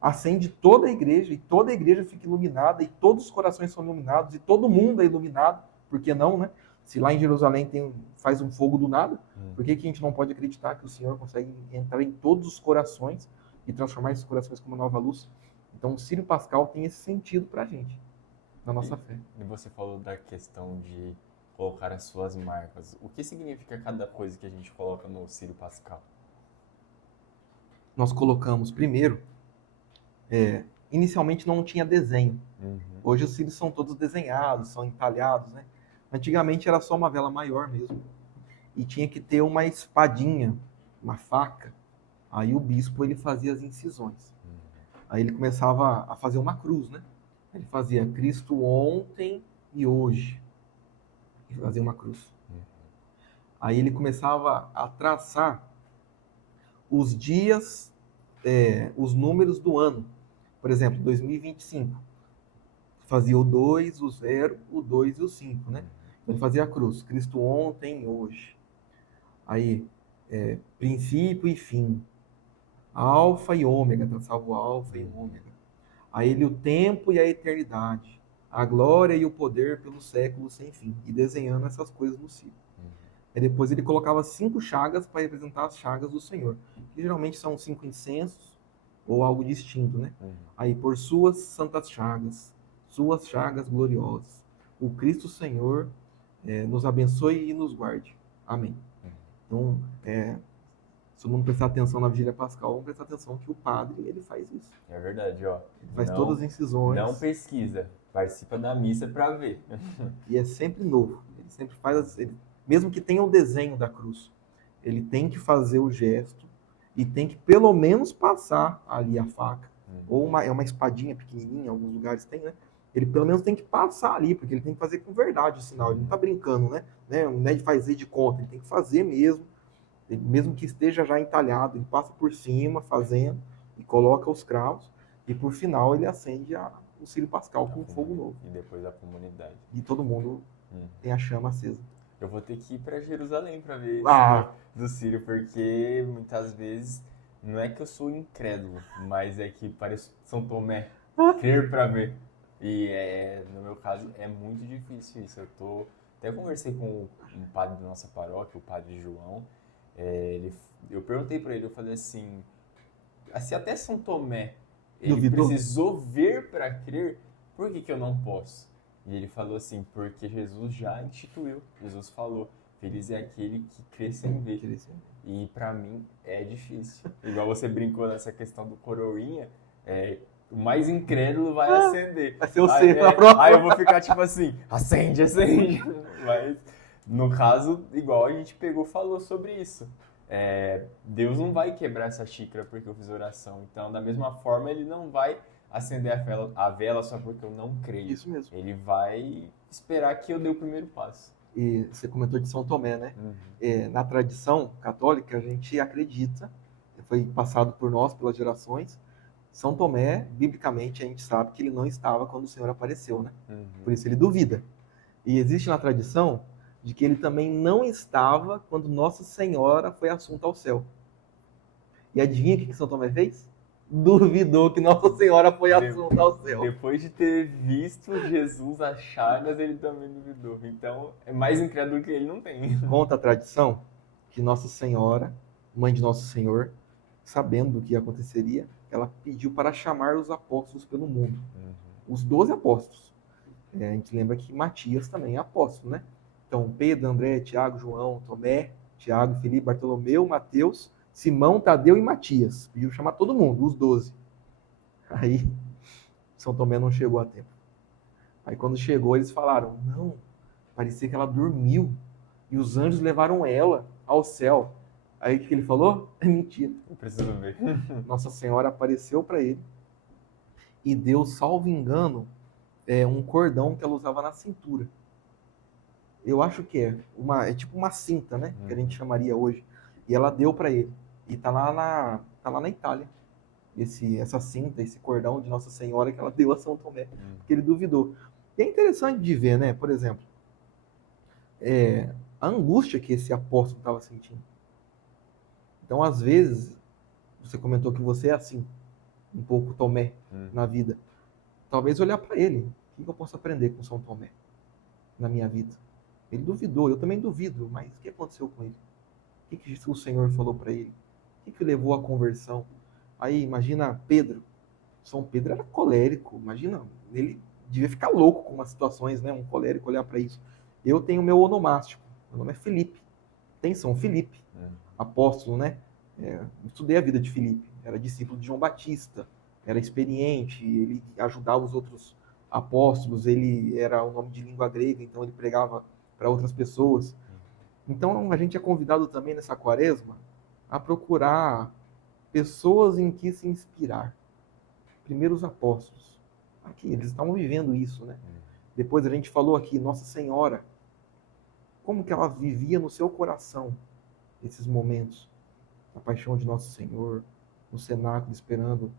acende toda a igreja, e toda a igreja fica iluminada, e todos os corações são iluminados, e todo mundo é iluminado. Por que não, né? Se lá em Jerusalém faz um fogo do nada, por que a gente não pode acreditar que o Senhor consegue entrar em todos os corações e transformar esses corações como uma nova luz? Então, o Círio Pascal tem esse sentido para a gente, na nossa fé. E você falou da questão de colocar as suas marcas. O que significa cada coisa que a gente coloca no Círio Pascal? Nós colocamos primeiro, inicialmente não tinha desenho. Hoje os círios são todos desenhados, são entalhados, né? Antigamente era só uma vela maior mesmo. E tinha que ter uma espadinha, uma faca. Aí o bispo ele fazia as incisões. Aí ele começava a fazer uma cruz, né? Ele fazia Cristo ontem e hoje. E fazia uma cruz. Aí ele começava a traçar os dias, os números do ano. Por exemplo, 2025. Fazia o 2, o 0, o 2 e o 5, né? Então ele fazia a cruz. Cristo ontem e hoje. Aí, princípio e fim. Alfa e ômega, traçava o alfa e o ômega. Aí ele o tempo e a eternidade, a glória e o poder pelos séculos sem fim, e desenhando essas coisas no círio. Aí depois ele colocava 5 chagas para representar as chagas do Senhor, que geralmente são 5 incensos ou algo distinto, né? Aí por suas santas chagas gloriosas, o Cristo Senhor nos abençoe e nos guarde. Amém. Então, se não prestar atenção na vigília pascal, vamos prestar atenção que o padre, ele faz isso. É verdade, ó. Ele faz todas as incisões. Não pesquisa, participa da missa para ver. E é sempre novo. Ele sempre faz, mesmo que tenha o desenho da cruz, ele tem que fazer o gesto e tem que pelo menos passar ali a faca. Ou uma espadinha pequenininha, em alguns lugares tem, né? Ele pelo menos tem que passar ali, porque ele tem que fazer com verdade o sinal. Ele não está brincando, né? Não é de fazer de conta, ele tem que fazer mesmo. Mesmo que esteja já entalhado, ele passa por cima, fazendo, e coloca os cravos, e por final ele acende o Círio Pascal com um fogo novo. E depois a comunidade. E todo mundo tem a chama acesa. Eu vou ter que ir para Jerusalém para ver do Círio, porque muitas vezes não é que eu sou incrédulo, mas é que parece São Tomé, crer para ver. E no meu caso é muito difícil isso. Até conversei com um padre da nossa paróquia, o padre João. Eu perguntei para ele, eu falei assim, se até São Tomé ele precisou ver para crer, por que eu não posso? E ele falou assim, porque Jesus já instituiu, Jesus falou, feliz é aquele que crê sem ver. E para mim é difícil. Igual você brincou nessa questão do coroinha, o mais incrédulo vai acender. Vai ser o na prova. Aí eu vou ficar tipo assim, acende. Mas no caso, igual a gente falou sobre isso. Deus não vai quebrar essa xícara porque eu fiz oração. Então, da mesma forma, ele não vai acender a vela só porque eu não creio. Isso mesmo. Ele vai esperar que eu dê o primeiro passo. E você comentou de São Tomé, né? Na tradição católica, a gente acredita, foi passado por nós, pelas gerações, São Tomé, biblicamente, a gente sabe que ele não estava quando o Senhor apareceu, né? Por isso ele duvida. E existe na tradição de que ele também não estava quando Nossa Senhora foi assunta ao céu. E adivinha o que São Tomé fez? Duvidou que Nossa Senhora foi assunta ao céu. Depois de ter visto Jesus as chagas, ele também duvidou. Então, é mais incrédulo que ele não tem. Conta a tradição que Nossa Senhora, mãe de Nosso Senhor, sabendo do que aconteceria, ela pediu para chamar os apóstolos pelo mundo. Os 12 apóstolos. A gente lembra que Matias também é apóstolo, né? Então, Pedro, André, Tiago, João, Tomé, Tiago, Felipe, Bartolomeu, Mateus, Simão, Tadeu e Matias. Pediu chamar todo mundo, os 12. Aí, São Tomé não chegou a tempo. Aí, quando chegou, eles falaram, não, parecia que ela dormiu e os anjos levaram ela ao céu. Aí, o que ele falou? É mentira. Não preciso ver. Nossa Senhora apareceu para ele e deu, salvo engano, um cordão que ela usava na cintura. Eu acho que é tipo uma cinta, né? Que a gente chamaria hoje. E ela deu para ele. E tá lá na Itália. essa cinta, esse cordão de Nossa Senhora que ela deu a São Tomé, porque ele duvidou. E é interessante de ver, né? Por exemplo, a angústia que esse apóstolo estava sentindo. Então, às vezes, você comentou que você é assim, um pouco Tomé na vida. Talvez olhar para ele. O que eu posso aprender com São Tomé na minha vida? Ele duvidou, eu também duvido, mas o que aconteceu com ele? O que o Senhor falou para ele? O que levou à conversão? Aí, imagina Pedro. São Pedro era colérico, imagina, ele devia ficar louco com umas situações, né? Um colérico olhar para isso. Eu tenho meu onomástico, meu nome é Felipe. Tem São Felipe, apóstolo, né? Estudei a vida de Felipe, era discípulo de João Batista, era experiente, ele ajudava os outros apóstolos, ele era um nome de língua grega, então ele pregava para outras pessoas. Então a gente é convidado também nessa quaresma a procurar pessoas em que se inspirar. Primeiro os apóstolos. Aqui, eles estavam vivendo isso, né? Depois a gente falou aqui, Nossa Senhora, como que ela vivia no seu coração esses momentos, a paixão de Nosso Senhor, no cenáculo, esperando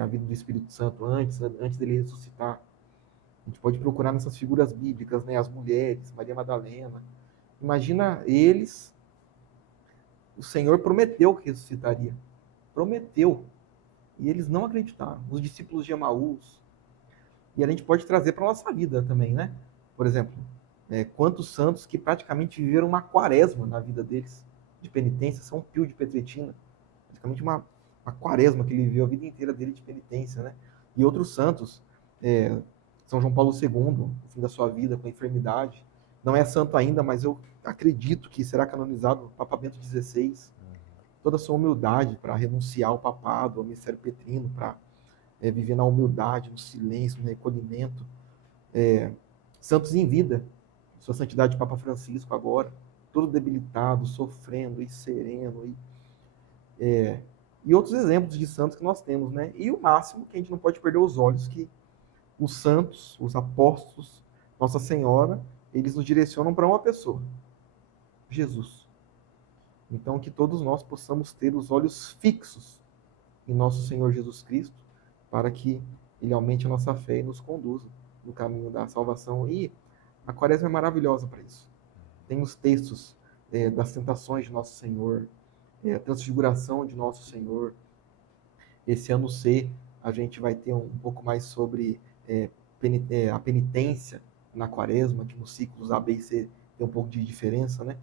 a vida do Espírito Santo antes dele ressuscitar. A gente pode procurar nessas figuras bíblicas, né? As mulheres, Maria Madalena. Imagina eles, o Senhor prometeu que ressuscitaria. Prometeu. E eles não acreditaram. Os discípulos de Emaús. E a gente pode trazer para a nossa vida também, né? Por exemplo, quantos santos que praticamente viveram uma quaresma na vida deles, de penitência. São Pio de Petretina, praticamente uma quaresma que ele viveu a vida inteira dele de penitência, né? E outros santos, São João Paulo II, no fim da sua vida, com a enfermidade. Não é santo ainda, mas eu acredito que será canonizado Papa Bento XVI. Toda a sua humildade para renunciar ao papado, ao ministério petrino, para viver na humildade, no silêncio, no recolhimento. Santos em vida, sua santidade Papa Francisco agora, todo debilitado, sofrendo e sereno. E outros exemplos de santos que nós temos, né? E o máximo que a gente não pode perder os olhos, que os santos, os apóstolos, Nossa Senhora, eles nos direcionam para uma pessoa, Jesus. Então, que todos nós possamos ter os olhos fixos em nosso Senhor Jesus Cristo, para que Ele aumente a nossa fé e nos conduza no caminho da salvação. E a quaresma é maravilhosa para isso. Tem os textos das tentações de nosso Senhor, a transfiguração de nosso Senhor. Esse ano C, a gente vai ter um pouco mais sobre a penitência na quaresma, que nos ciclos A, B e C tem um pouco de diferença, né?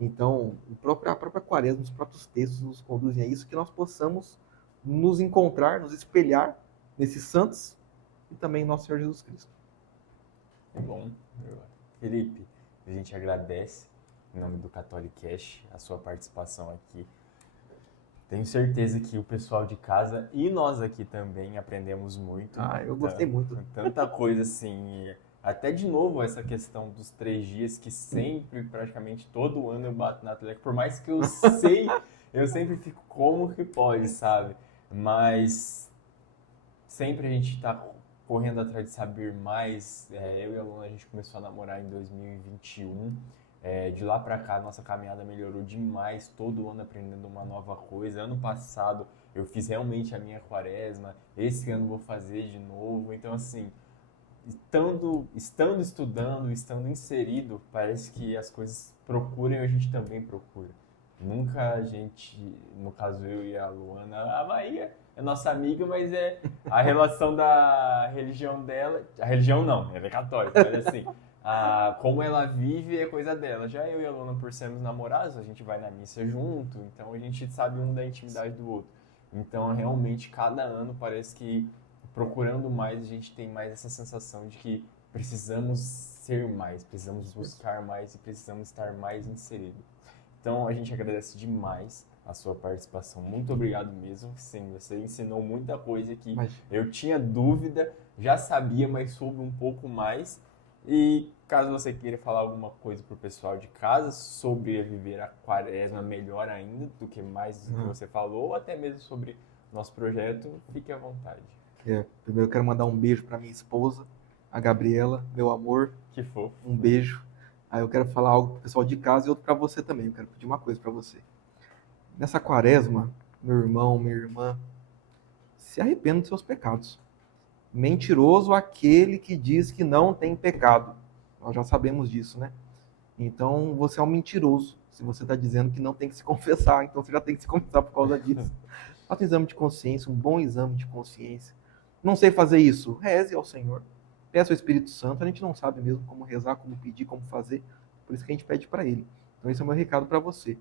Então, a própria quaresma, os próprios textos nos conduzem a isso, que nós possamos nos encontrar, nos espelhar nesses santos e também em nosso Senhor Jesus Cristo. Bom, Felipe, a gente agradece, em nome do Catholic Cash, a sua participação aqui. Tenho certeza que o pessoal de casa e nós aqui também aprendemos muito. Eu gostei muito. Tanta coisa assim. Até de novo essa questão dos 3 dias que sempre, praticamente todo ano eu bato na tecla. Por mais que eu sei, eu sempre fico como que pode, sabe? Mas sempre a gente tá correndo atrás de saber mais. Eu e a Luna, a gente começou a namorar em 2021. De lá pra cá, nossa caminhada melhorou demais, todo ano aprendendo uma nova coisa. Ano passado eu fiz realmente a minha quaresma, esse ano vou fazer de novo. Então, assim, estando estudando, estando inserido, parece que as coisas procuram e a gente também procura. Nunca a gente, no caso eu e a Luana, a Maria é nossa amiga, mas a relação da religião dela, a religião não, ela é católica, mas assim, como ela vive é coisa dela. Já eu e a Luana, por sermos namorados, a gente vai na missa junto, então a gente sabe um da intimidade do outro. Então, realmente, cada ano parece que procurando mais, a gente tem mais essa sensação de que precisamos ser mais, precisamos buscar mais e precisamos estar mais inseridos. Então, a gente agradece demais a sua participação. Muito obrigado mesmo. Sim, você ensinou muita coisa que eu tinha dúvida, já sabia, mas soube um pouco mais. E caso você queira falar alguma coisa para o pessoal de casa sobre viver a quaresma melhor ainda do que mais do que você falou, ou até mesmo sobre nosso projeto, fique à vontade. Primeiro eu quero mandar um beijo para minha esposa, a Gabriela, meu amor. Que fofo. Um beijo. Aí eu quero falar algo pro pessoal de casa e outro para você também. Eu quero pedir uma coisa para você. Nessa quaresma, meu irmão, minha irmã, se arrependa dos seus pecados. Mentiroso aquele que diz que não tem pecado. Nós já sabemos disso, né? Então, você é um mentiroso se você está dizendo que não tem que se confessar. Então, você já tem que se confessar por causa disso. Faça um exame de consciência, um bom exame de consciência. Não sei fazer isso? Reze ao Senhor. Peça ao Espírito Santo. A gente não sabe mesmo como rezar, como pedir, como fazer. Por isso que a gente pede para Ele. Então, esse é o meu recado para você.